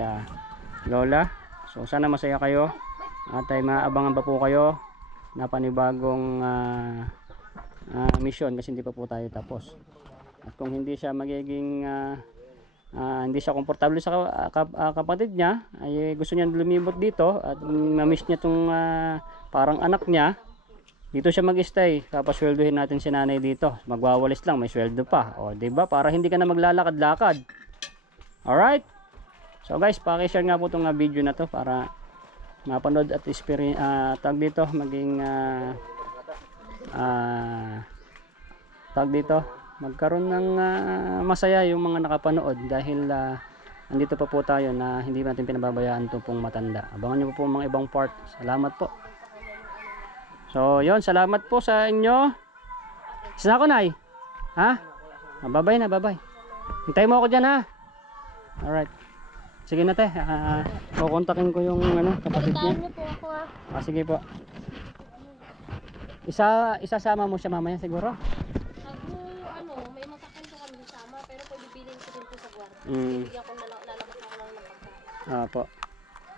Lola. So sana masaya kayo. At ay maabangan pa po kayo na panibagong mission kasi hindi pa po tayo tapos. At kung hindi siya magiging hindi siya komportable sa kapatid niya, ay gusto niya lumibot dito at ma-miss niya itong parang anak niya, dito siya mag-stay. Papasweldohin natin si nanay dito. Magwawalis lang, may sweldo pa. O, diba? Para hindi ka na maglalakad-lakad. Alright? So guys, paki-share nga po itong video na to para mapanood at experience tag dito maging tag dito magkaroon ng masaya yung mga nakapanood dahil andito pa po tayo na hindi natin pinababayaan itong pong matanda. Abangan nyo po mga ibang part. Salamat po. So yon, salamat po sa inyo. Saan ako, Nay? Ha? Babay na, babay. Hintayin mo ako dyan, ha? Alright. Sige na, te. Kukontakin ko yung kapatid niya. Niyo po ako, ha? Sige po. Isasama mo siya mamaya siguro? May matakan ko kami sama, pero pwede bilhin ko din po sa guwarda. Bibigyan ko lalabas ako lang ng pagkain. Po.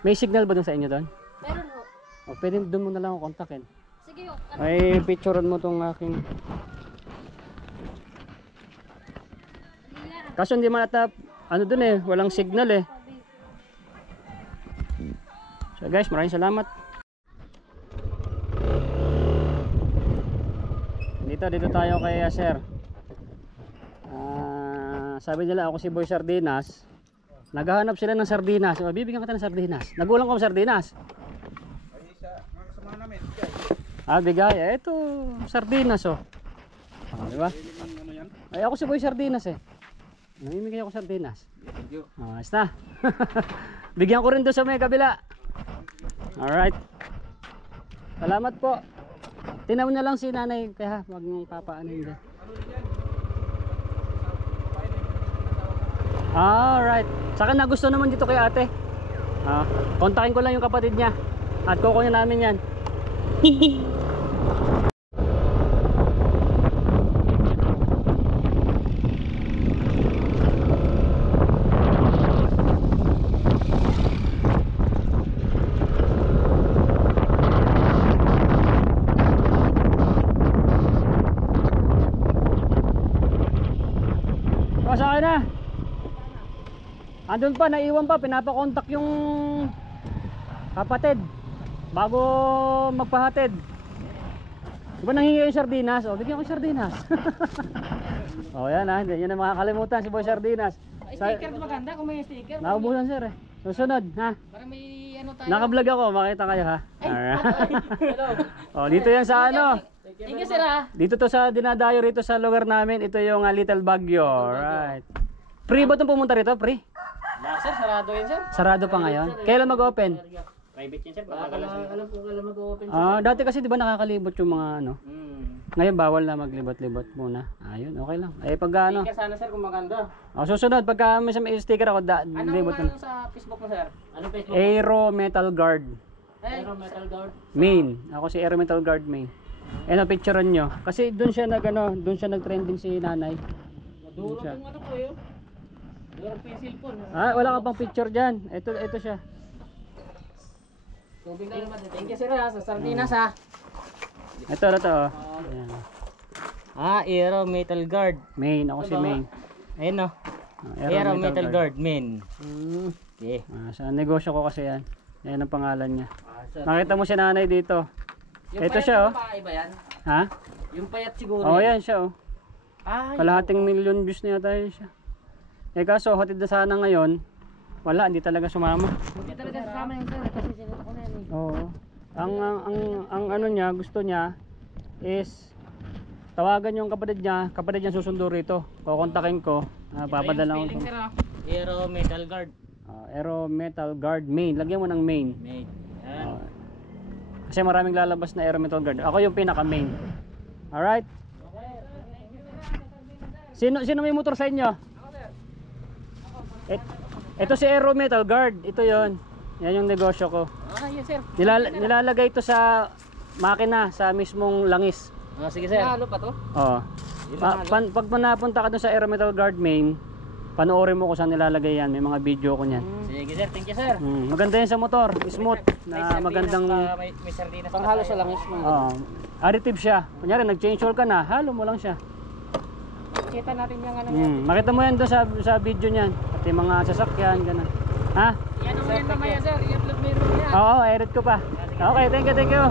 May signal ba dun sa inyo doon? Meron ho. O, pwede doon mo na lang ako kontakin. Sige ho. Ay, picturean mo tong aking... Kaso hindi matap... doon eh, walang signal eh. So guys, maraming salamat. Dito tayo kay sir. Sabi nila ako si Boy Sardinas. Naghahanap sila ng sardinas. Bibigyan kita ng sardinas. Nagulang ko ng sardinas. Ay, mga kasama namin. Bigay. Ito, sardinas oh. Diba? Ano yan? Ay, ako si Boy Sardinas eh. Namimigay ako sardinas. Thank you. Ayos na. Bigyan ko rin doon sa may kabila. Alright. Salamat po. Tinawin na lang si nanay kaya wag mong papaanin din. Alright. Saka nagusto naman dito kay ate. Kontakin ko lang yung kapatid niya. At kukunin namin yan. Pasakay na. Andun pa, naiwan pa, pinapakontak yung kapatid bago magpahatid. Diba nanghingi yung sardinas? O, bigyan ko yung sardinas. O, yan ha, hindi nyo na makakalimutan si Boy Sardinas. Sticker maganda kung may sticker. Naubusan sir eh. Susunod ha. Para may tayo. Naka-vlog ako, makita kayo ha. Alright. O, dito yan sa Thank you, sir, ha. Dito to sa dinadayo rito sa lugar namin. Ito yung Little Baguio. Alright. Free ba itong pumunta rito? Free? Sir, sarado yun, sir. Sarado pa ngayon? Kailan mag-open? Private yun, sir. Alam po kailan mag-open. Dati kasi di ba nakakalibot yung mga Ngayon bawal na maglibot-libot muna. Ayun, okay lang. Ay pag Sticker sana, sir, kung maganda. Susunod pagka may sticker ako libot na. Sa Facebook mo, sir? Anong Facebook? Aero Metal Guard Aero Metal Guard. Main. Ako si Aero Metal Guard Main. Ayun, picturean nyo. Kasi doon siya doon siya nag-trending si nanay. Maduro yung ko yun. Duro yung cellphone. Wala ka pang picture diyan. Ito siya. Thank you, sir, ha. Sa sardinas, ha. Ito. Ayan. Aero Metal Guard. Main, ako si Main. Ayun, no. Aero Metal Guard. Main. Okay. Sa negosyo ko kasi yan. Yan ang pangalan niya. Nakita mo si nanay dito. Ito siya oh. Ba yan? Ha? Yung payat siguro. Yan siya oh. Kalahating milyon views na yata yun siya. Kaso hatid na sana ngayon. Wala, hindi talaga sumama. Hindi talaga sasama yung sir. Kasi sinuto ko na yan eh. Oo. Ang ano niya, gusto niya is tawagan yung kapatid niya susundo rito. Kukontakin ko, papadala ko. Aero Metal Guard. Aero Metal Guard Main. Lagyan mo ng main. Main. Kasi maraming lalabas na Aero Metal Guard. Ako yung pinaka main. Alright? Sino may motor sa inyo? Ito si Aero Metal Guard. Ito yon. Yan yung negosyo ko. Yes sir. Nilalagay ito sa makina, sa mismong langis. Sige sir. Halo pa to? Oo. Pag napunta ka dun sa Aero Metal Guard main, panoorin mo kung saan nilalagay yan. May mga video ko niyan. Sige sir, thank you sir. Maganda yan sa motor. Smooth. Na magandang... May sardinas. Panghalo sa langis mo. Additive siya. Kunyari, nag-change oil ka na, halo mo lang siya. Kita natin yung ano. Makita mo yan doon sa video niyan. Pati mga sasakyan, gano'n. Ha? Yan ang yan mamaya sir. I-upload mo yun yan. Oo, edit ko pa. Okay, thank you.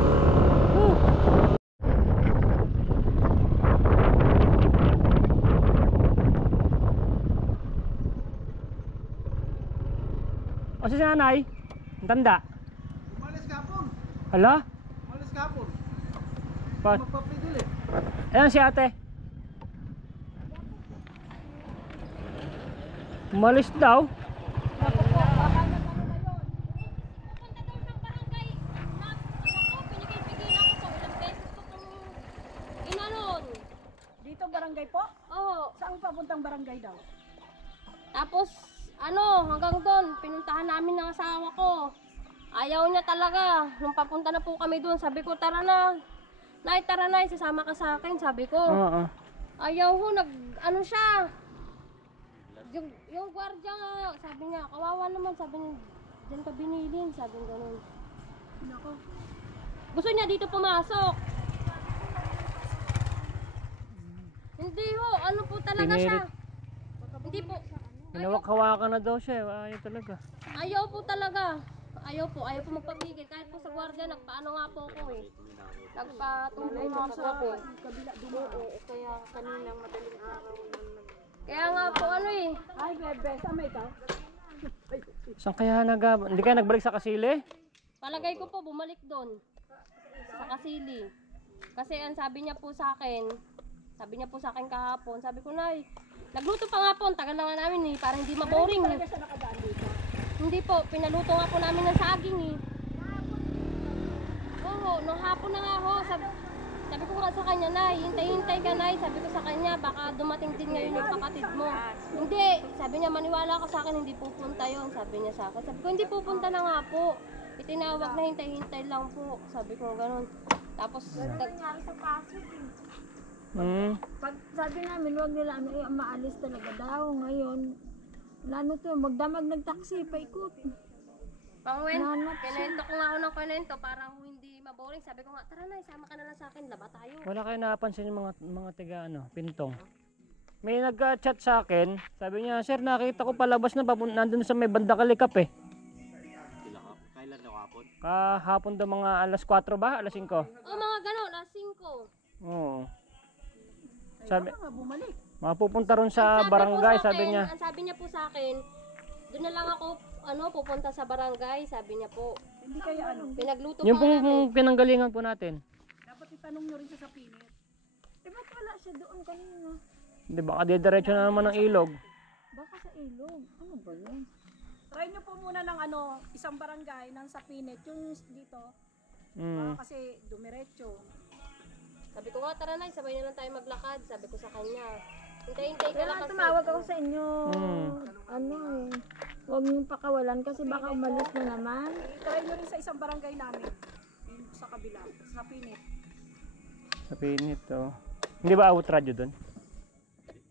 Woo! O si nanay? Ang tanda? Umalis kapon. Hala? Umalis kapon. Pa Magpapigil eh. Ayan si ate. Umalis daw. Dito barangay po? Oo. Saan papuntang barangay daw? Tapos, hanggang doon, pinuntahan namin ng asawa ko. Ayaw niya talaga. Nung papunta na po kami doon, sabi ko, tara na. Nay, tara na, sasama ka sa akin, sabi ko. Oo. Ayaw ho, siya. Yung gwardiya nga, sabi niya, kawawa naman, sabi niya, dyan ka binilin, sabi niya ganun. Nako. Gusto niya dito pumasok. Hindi ho, ano po talaga siya. Hindi po. Hinawak-hawakan na daw siya. Ayaw talaga. Ayaw po talaga. Ayaw po magpapigil. Kahit po sa gwardiya, nagpaano nga po ako eh. Nagpatulong nga po ako. Kabila dumaan. Kaya kaninang madaling araw Kaya nga po eh. Ay, bebe, saan may ikaw? Saan kaya hindi kaya nagbalik sa Kasili? Palagay ko po, bumalik doon. Sa Kasili. Kasi ang sabi niya po sa akin kahapon, sabi ko, Nay, nagluto pa nga po, ang tagal na nga namin eh, para hindi maboring eh. Hindi po, pinaluto nga po namin ng saging eh. Oo, nung hapon na nga ho, sabi ko nga sa kanya, Nay, hintay-hintay ka, Nay, sabi ko sa kanya, baka dumating din ngayon yung kapatid mo. Hindi, sabi niya, maniwala ka sa akin, hindi pupunta yon, sabi niya sa akin. Sabi ko, hindi pupunta na nga po. Itinawag na hintay-hintay lang po, sabi ko gano'n. Tapos, Pag sabi namin, wag nila maalis talaga daw. Ngayon, lalo to, magdamag nagtaksi, paikot. kinento ko nga ako ng kinento para hindi maboring. Sabi ko nga, tara na, isama ka na lang sa akin, laba tayo. Wala kayo napansin yung mga tiga Pintong. May nag-chat sa akin, sabi niya, sir, nakita ko palabas na nandun sa may banda Kalikap eh. Kailan daw hapon? Kahapon daw mga alas 4 ba? Alas 5? Mga gano'n, alas 5. Oo. Sabi, mapupunta ron sa barangay, sabi niya. Ang sabi niya po sa akin, doon na lang ako pupunta sa barangay, sabi niya po. Hindi kaya Pinagluto Yung pa namin. pong pinanggalingan po natin. Dapat itanong nyo rin siya sa pinit. Ba't wala siya doon kanina? Di ba, diretso na naman ng ilog. Baka sa ilog. Ano ba yun? Try nyo po muna ng isang barangay ng sa pinit, yung dito. Kasi dumiretso. Sabi ko nga, tara na, sabay na lang tayo maglakad. Sabi ko sa kanya, hintay-hintay ka lang kasi. Tumawag ako sa inyo. Huwag niyong pakawalan kasi baka umalis na naman. Try nyo rin sa isang barangay namin. Yung sa kabila, sa pinit. Sa pinit, oh. Hindi ba out radyo doon?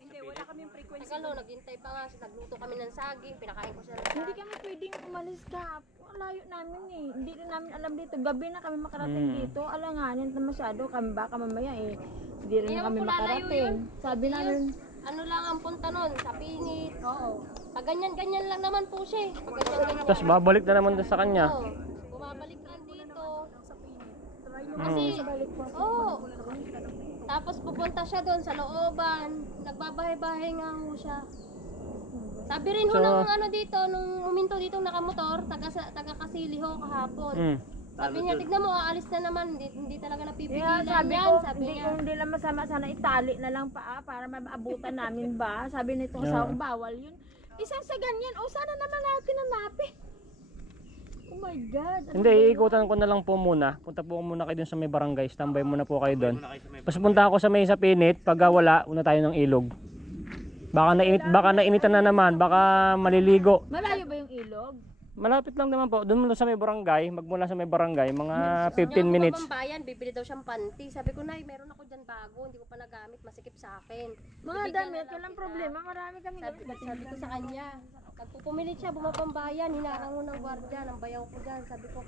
Hindi, wala kaming frequency. Nagalo, naghintay pa nga, nagluto kami ng saging, pinakain ko siya ng Hindi saging. kami pwedeng umalis ka. Layo namin eh. Hindi rin namin alam dito. Gabi na kami makarating dito. Alanganin na masyado. Kami baka mamaya eh. Hindi rin na kami makarating. Sabi namin. Ano lang ang punta nun, sa pinit. Oo. Pag ganyan-ganyan lang naman po siya eh. Pag ganyan-ganyan. Tapos babalik na naman doon sa kanya. Oo. Bumabalik lang dito. Kasi, tapos pupunta siya doon sa looban. Nagbabahay-bahay nga ho siya. Sabi rin ho ng dito, nung uminto dito nakamotor, taga Kasili ho kahapon. Sabi niya, tignan mo, aalis na naman, hindi talaga napipigilan sabi yan. ko, Sabi niya. hindi lang masama sana itali na lang pa para maabutan namin ba. Sabi nito sa bawal yun. Isang sa ganyan, sana naman natin hanapin. Oh my God. Hindi, iikutan ko na lang po muna. Punta po muna kayo dun sa may barangay. Standby muna po kayo doon. Tapos punta ako sa may sa pinit. Pag wala, una tayo ng ilog. Baka nainitan na naman, baka maliligo. Malayo ba yung ilog? Malapit lang naman po. Doon sa may barangay, magmula sa may barangay, mga 15 minutes. Pambayan, bibili daw siyang panty. Sabi ko, Nay, meron ako dyan bago, hindi ko pa nagamit, masikip sa akin. Mga Bibigyan damit, na lang walang kita. problema. Marami kami Sabi ko sa kanya, pagpupumilit siya, bumapambayan, hinarang mo ng gwardiya, ng bayaw ko dyan. Sabi ko,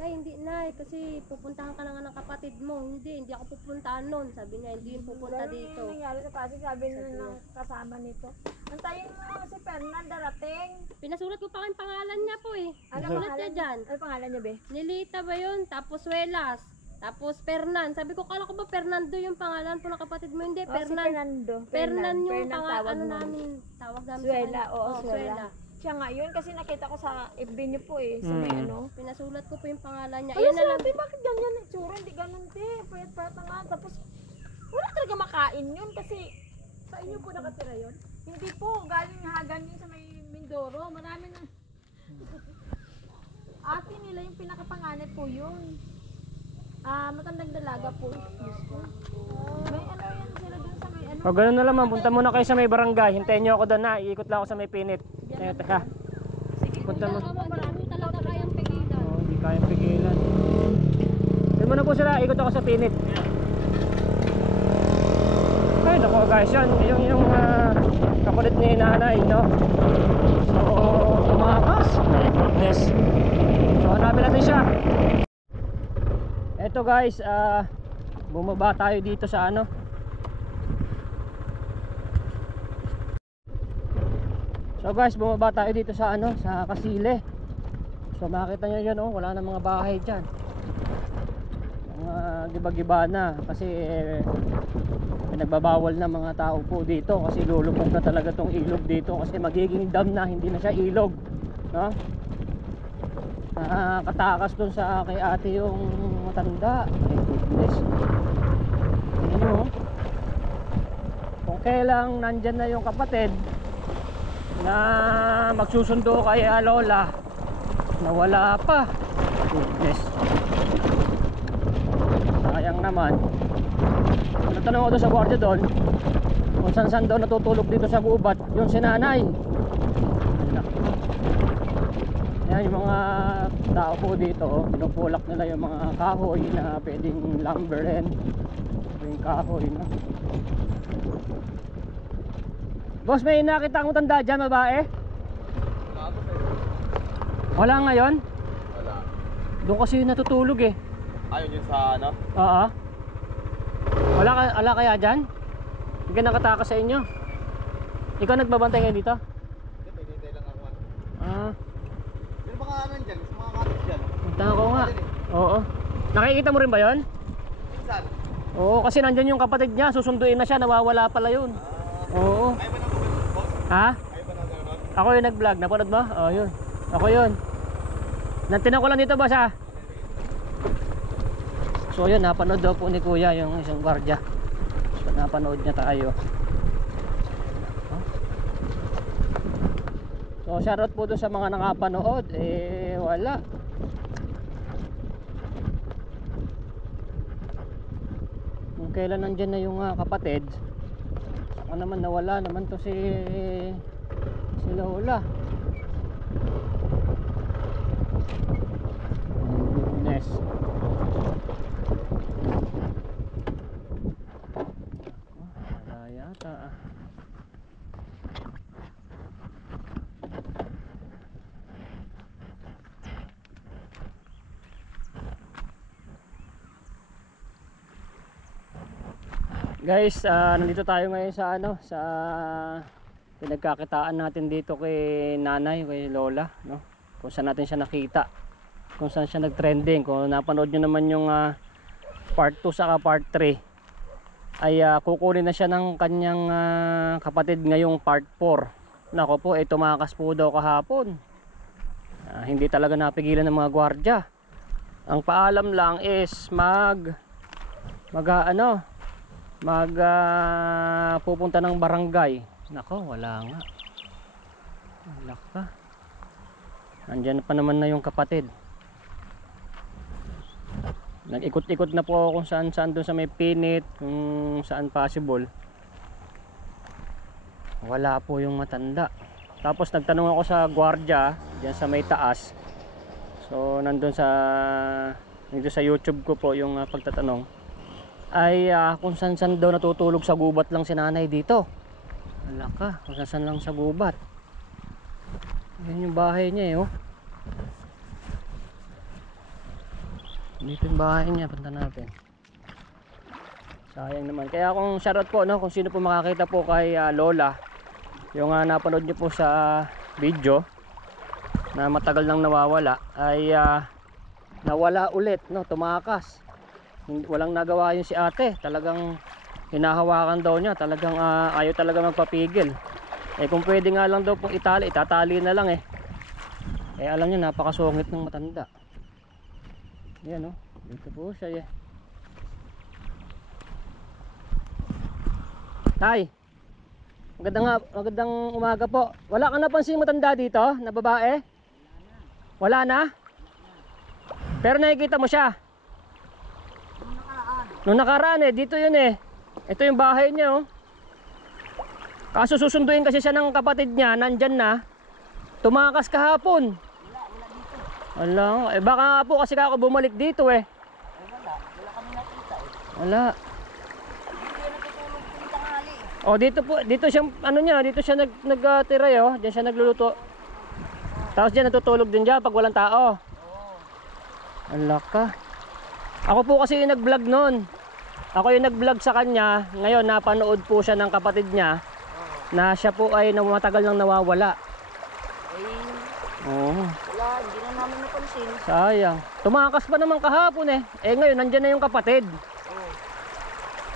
Nay, hindi Nay, kasi pupuntahan ka na nga ng kapatid mo. Hindi ako pupuntahan nun. Sabi niya, hindi yun pupunta dito. Ano nangyari sa Pasig? Sabi nila ng kasama nito. Antayin mo si Fernan darating. Pinasulat ko pa yung pangalan niya po eh. Ano Sulat niya pangalan? dyan. Ano pangalan niya, be? Nilita ba yun? Tapos Welas. Tapos Fernan. Sabi ko, kala ko ba Fernando yung pangalan po ng kapatid mo? Hindi, Si Fernan. Fernando. Fernan yung Fernan pangalan tawag mo. namin. Tawag namin Suela, sa kanya. oo, Suela. Siya nga yun, kasi nakita ko sa FB niyo po eh, sa may ano. Pinasulat ko po yung pangalan niya. Ay, Ayan na lang. sabi, bakit ganyan yung tsura? Hindi ganun, te. Payat-payat na nga. Tapos, wala talaga makain yun kasi Sa inyo po nakatira yun? hindi po, galing hagan yun sa may Mindoro. Marami na. Ate nila yung pinakapanganay po yun. Matandang dalaga po. Diyos ko. May ano yan sila dun sa may ano. O ganun na naman, punta muna kayo sa may barangay. Hintayin nyo ako doon na, iikot lang ako sa may pinit. Eto ha. Punta mo. Hindi talaga kayang pigilan. Oh, hindi kayang pigilan. Doon muna po sila, ikot ako sa pinit. Ay nako guys, yung kakulit ni nanay, no? So, tumakas. Yes. So, hanapin natin siya. Eto guys, bumaba tayo dito sa ano. So guys, bumaba tayo dito sa ano, sa Kasile. So makita nyo yun, oh, wala na mga bahay dyan. Mga giba-giba na kasi nagbabawal na mga tao po dito kasi lulubog na talaga tong ilog dito kasi magiging dam na, hindi na siya ilog, no? Katakas dun sa kay ate yung matanda. My goodness. Ano? Kung kailang nandyan na yung kapatid na magsusundo kay lola, nawala pa. Goodness. Sayang naman. Natanong ako doon sa gwardiya doon kung saan daw natutulog dito sa gubat yung sinanay. Yan yung mga tao po dito, oh, pinupulak nila yung mga kahoy na pwedeng lumberin. Yung kahoy na. Boss, may nakita akong tanda dyan, babae? Wala ngayon? Wala. Doon kasi natutulog eh. Ayun yun sa ano? Oo. Wala kaya dyan? Hindi ka nakatakas sa inyo? Ikaw nagbabantay ngayon dito? Hindi, may hintay lang ako. Ah, Pero baka ano dyan, mga katis dyan. punta ko nga. Oo. Nakikita mo rin ba yon? Minsan. Oo, kasi nandyan yung kapatid niya, susunduin na siya, nawawala pala yun. Oo. Ayaw ba na boss? Ha? Ayaw ba na gano'n? Ako yung nag-vlog, napanood mo? Oo, yun. Ako yun. Nantinan ko lang dito, boss, ha? So yun, napanood daw po ni kuya yung isang gwardiya. So napanood niya tayo. So shoutout po doon sa mga nakapanood. Wala. Kung kailan nandyan na yung kapatid, saka naman nawala naman to si Lola. Goodness. Wala yata ah. Guys, nandito tayo ngayon sa ano, sa pinagkakitaan natin dito kay nanay, kay Lola, no? Kung saan natin siya nakita, kung saan siya nag-trending. Kung napanood nyo naman yung part 2 saka part 3, ay kukunin na siya ng kanyang kapatid ngayong part 4. Nako po, tumakas po daw kahapon. Hindi talaga napigilan ng mga gwardya. Ang paalam lang is pupunta ng barangay. Nako, wala nga. Wala ka. Andyan pa naman na yung kapatid. Nag-ikot-ikot na po ako kung saan doon sa may pinit, kung saan possible. wala po yung matanda. Tapos nagtanong ako sa gwardiya diyan sa may taas. So nandun sa YouTube ko po yung pagtatanong ay kung saan daw natutulog sa gubat lang si nanay dito. Wala ka, kung saan lang sa gubat. Yan yung bahay niya eh, oh. Dito yung bahay niya, punta natin. Sayang naman. Kaya kung shoutout po, no, kung sino po makakita po kay Lola, yung napanood nyo po sa video na matagal nang nawawala, ay nawala ulit, no, tumakas. Walang nagawa yun si ate. Talagang hinahawakan daw niya. Talagang ayaw talaga magpapigil. Eh kung pwede nga lang daw pong itatali na lang eh. Eh alam niyo, napakasungit ng matanda. Yan, oh. Dito po siya eh. Tay, magandang umaga po. Wala ka napansin matanda dito na babae? Wala na? Pero nakikita mo siya? Nung nakaraan eh, dito yun eh. Ito yung bahay niya, oh. Kaso susunduin kasi siya ng kapatid niya, nandyan na. Tumakas kahapon. Wala, eh baka nga po kasi ako bumalik dito eh. Wala kami nakita eh. Wala. Hindi yan natutulog kung tanghali. Oh, dito po, dito siya dito siya nagtira oh, diyan siya nagluluto. Tapos diyan natutulog din diyan pag walang tao. Wala ka. Ako po kasi yung nag-vlog noon. Ako yung nag-vlog sa kanya. Ngayon napanood po siya ng kapatid niya na siya po ay matagal nang nawawala. Oh. Wala, hindi na namin napansin. Sayang. Tumakas pa naman kahapon eh. Eh ngayon nandiyan na yung kapatid.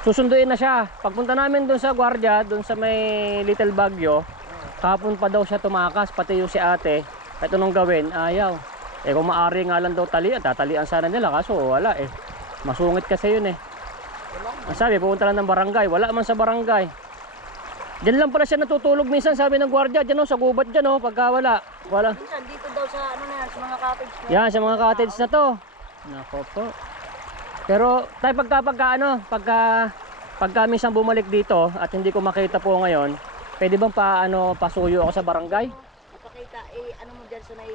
Susunduin na siya. Pagpunta namin doon sa gwardiya, doon sa may Little Baguio, kahapon pa daw siya tumakas, pati yung si ate. Kahit anong gawin, ayaw. Eh kung maaari nga lang daw talian, tatalian sana nila, kaso wala eh. Masungit kasi yun eh. Ang sabi, pupunta lang ng barangay. Wala man sa barangay. Diyan lang pala siya natutulog minsan, sabi ng gwardiya, diyan oh, sa gubat diyan oh, pagka wala. Minsan dito daw sa ano na yan, sa mga cottage na. Yan, sa mga cottage na to. Nako po. Pero tayo pagka minsan bumalik dito at hindi ko makita po ngayon, pwede bang pasuyo ako sa barangay? Ipakita eh, ano mo diyan sa may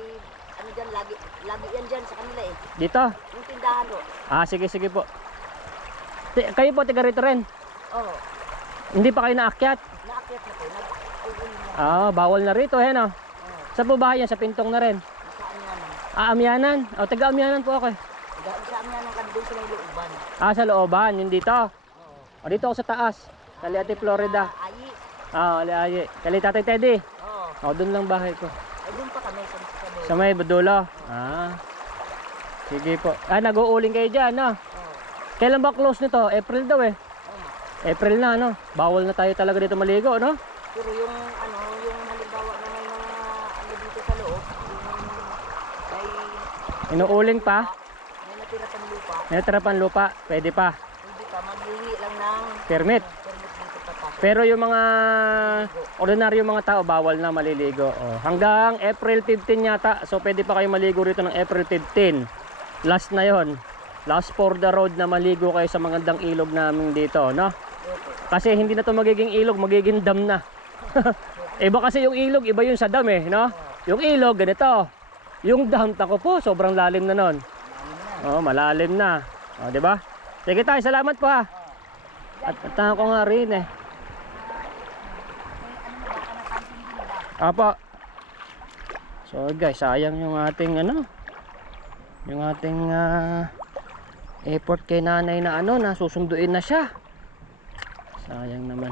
ano diyan lagi yan diyan sa kanila eh. Dito? Yung tindahan do. Sige po. Kayo po taga rito rin? Oo. Hindi pa kayo naakyat? Naakyat na po. Bawal na rito eh no? Sa po bahay yan, sa pintong na rin? Sa Amyanan. Amyanan? Taga Amyanan po ako eh. Sa Amyanan ka doon sa may looban. Sa looban, hindi dito? Oo. Dito ako sa taas. Kali Ate Florida. Ayi. Ayi. Kali Tatay Teddy. Oo. Doon lang bahay ko. Ay doon pa kami sa may Badulo. Sige po. Nag-uuling kayo dyan, no? Kailan ba close nito? April daw eh. April na, no? Bawal na tayo talaga dito maligo, no? Pero yung halimbawa na may mga ano dito sa loob, may inuuling pa? May natira pang lupa. May natira pang lupa? Pwede pa? Hindi pa, maghihi lang ng permit. Pero yung mga ordinaryo mga tao, bawal na maliligo. Hanggang April 15 yata. So pwede pa kayo maligo rito ng April 15. Last na yon. Last for the road na maligo kayo sa magandang ilog namin dito, no? Kasi hindi na to magiging ilog, magiging dam na. Iba kasi yung ilog, iba yun sa dam eh, no? Yung ilog, ganito. Yung dam, tako po, sobrang lalim na nun. Malalim na. Di ba? Sige tayo, salamat po ha. At ko nga rin eh. Apa. So guys, sayang yung ating yung ating effort kay nanay na na susunduin na siya. Sayang naman.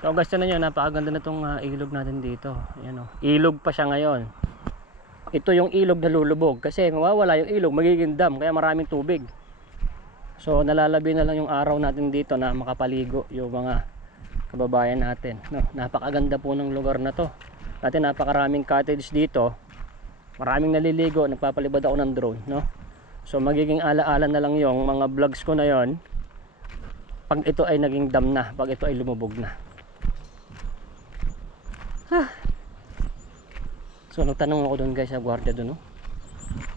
So guys, tinan nyo, napakaganda na itong ilog natin dito. Ayan, ilog pa siya ngayon. Ito yung ilog na lulubog kasi mawawala yung ilog, magiging dam, kaya maraming tubig. So nalalabi na lang yung araw natin dito na makapaligo yung mga kababayan natin, no? Napakaganda po ng lugar na to. Dati napakaraming cottage dito, maraming naliligo, nagpapalibad ako ng drone, no? So magiging alaala na lang yung mga vlogs ko na yon pag ito ay naging dam na, pag ito ay lumubog na. So nagtanong ako doon guys sa gwardiya doon, no?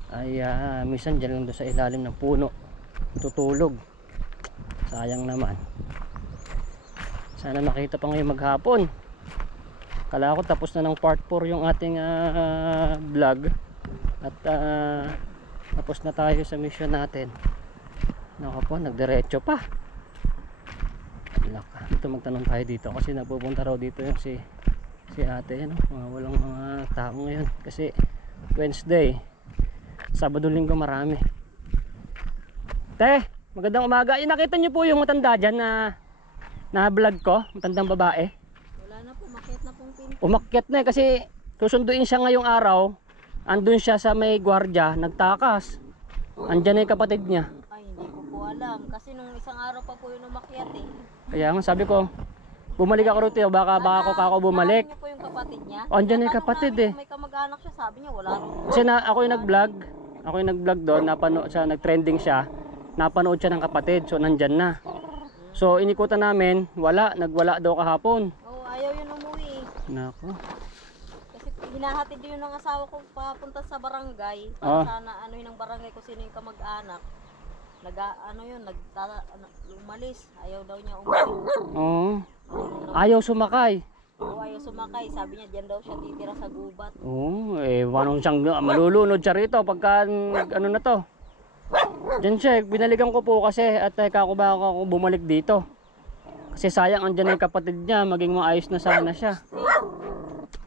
Ay minsan dyan lang doon sa ilalim ng puno tutulog. Sayang naman. Sana makita pa ngayon maghapon. Kala ko tapos na ng part 4 yung ating vlog. At tapos na tayo sa mission natin. Nako po, nagdiretso pa. Ito magtanong tayo dito kasi napupunta raw dito yung si ate, ano? Walang mga tao ngayon kasi Wednesday. Sabado Linggo marami. Te, magandang umaga. Yung nakita niyo po yung matanda dyan na vlog ko, matandang babae. Wala na po, umakyat na pong pinto. Umakyat na kasi susunduin siya ngayong araw. Andun siya sa may gwardiya, nagtakas. Andyan na yung kapatid niya. Ay, hindi ko po alam. Kasi nung isang araw pa po yung umakyat eh. Kaya nga sabi ko, bumalik ako rito, baka ako bumalik. Niyo po yung kapatid niya? O, andyan na yung kapatid eh. May kamag-anak siya, sabi niya wala rin. Kasi ako yung nag-vlog. Ako yung nag-vlog doon, napanood siya, nag-trending siya. Napanood siya ng kapatid, so nandyan na. So inikutan namin, nagwala daw kahapon. Oo, ayaw yun umuwi. Nako. Kasi hinahatid yun ng asawa ko papunta sa barangay. Oh. Para sana ano yun ng barangay kung sino yung kamag-anak. Umalis. Ayaw daw niya umuwi. Oo. Ayaw sumakay. Oo, ayaw sumakay. Sabi niya diyan daw siya titira sa gubat. Oo, wanong siyang malulunod siya rito pagka ano na to. Diyan siya, binalikan ko po kasi at kako ba ako bumalik dito. Kasi sayang andyan na yung kapatid niya, maging maayos na sana siya.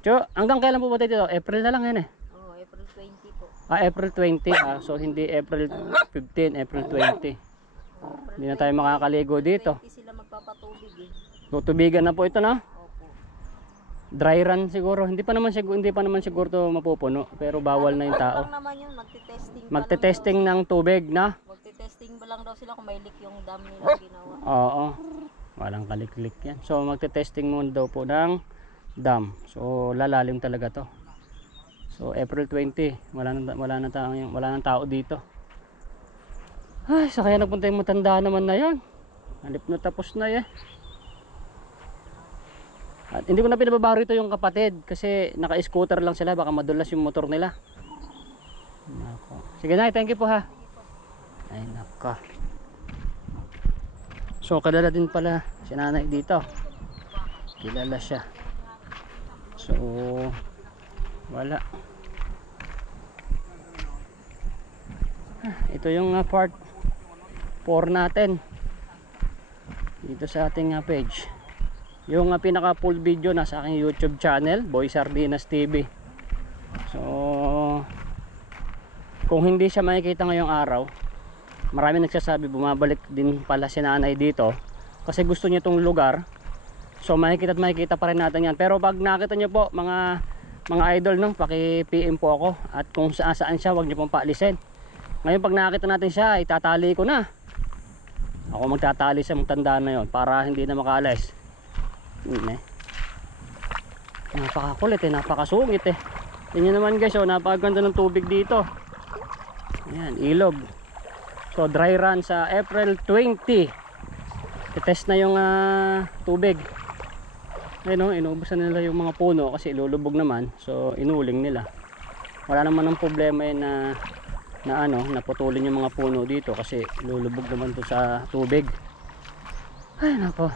So, hanggang kailan po ba dito? April na lang yan eh. Oo, April 20 po. April 20 so hindi April 15, April 20. Hindi na tayo makakaligo dito. 20 sila magpapatubig eh. Tutubigan na po ito na. Opo. Dry run siguro. Hindi pa naman siguro to mapupuno, pero bawal na yung tao. Lang naman yun, magte-testing. Magte-testing ng tubig na. Magte-testing ba lang daw sila kung may leak yung dam nila ginawa. Oo. Walang kalik-lik yan. So magte-testing muna daw po ng dam. So lalalim talaga to. So April 20, wala nang tao dito. Ay, sa kaya napunta yung matanda naman na yan. Halip na tapos na yan. At hindi ko na pinababaro ito yung kapatid kasi naka-scooter lang sila, baka madulas yung motor nila. Nako. Sige na, thank you po ha. Ay nako. So kilala din pala si nanay dito. Kilala siya. So wala. Ito yung part 4 natin dito sa ating page. Yung pinaka full video nasa aking YouTube channel, Boy Sardinas TV. So kung hindi siya makikita ngayong araw, marami nagsasabi bumabalik din pala si nanay dito kasi gusto niya itong lugar. So makikita at makikita pa rin natin yan. Pero pag nakita niyo po mga idol, no, paki-PM po ako. At kung saan siya, huwag niyo pong paalisin. Ngayon pag nakita natin siya, itatali ko na. Ako magtatali sa matanda na yon para hindi na makaalis. Napakakulit napakasungit Tingnan naman guys, napakaganda ng tubig dito. Ayan, ilog. So dry run sa April 20. I-test na yung tubig. Ayun, inuubusan nila yung mga puno kasi ilulubog naman. So inuling nila. Wala naman ng problema na naputulin yung mga puno dito kasi ilulubog naman to sa tubig. Ay nako.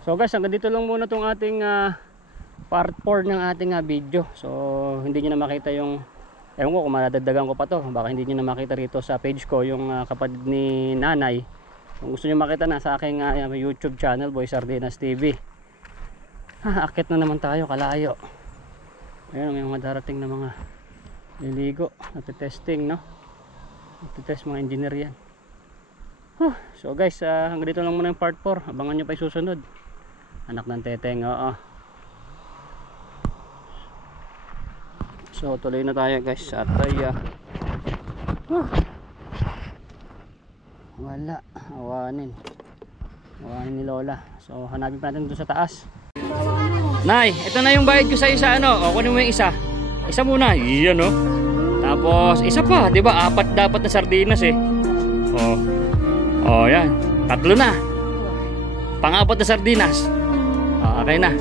So guys, hanggang dito lang muna tong ating part 4 ng ating video. So hindi niyo na makita yung, ewan ko kung madadagdagan ko pa to, baka hindi niyo na makita rito sa page ko yung kapatid ni nanay. Kung gusto niyo makita na sa aking YouTube channel, Boy Sardinas TV. Akit na naman tayo, kalayo. Ayun, may mga darating na mga liligo, nagte-testing, no? Nagte-test mga engineer yan. So guys, hanggang dito lang muna yung part 4. Abangan nyo pa yung susunod. Anak ng teteng, oo. So tuloy na tayo guys. At ay wala, awanin ni Lola. So hanapin pa natin doon sa taas. Nay, ito na yung bayad ko sa isa, o kunin mo yung isa. Isa muna, iyan Tapos isa pa, di ba? 4 dapat na sardinas yan, 3 na. Pang-4 na sardinas. Okay na.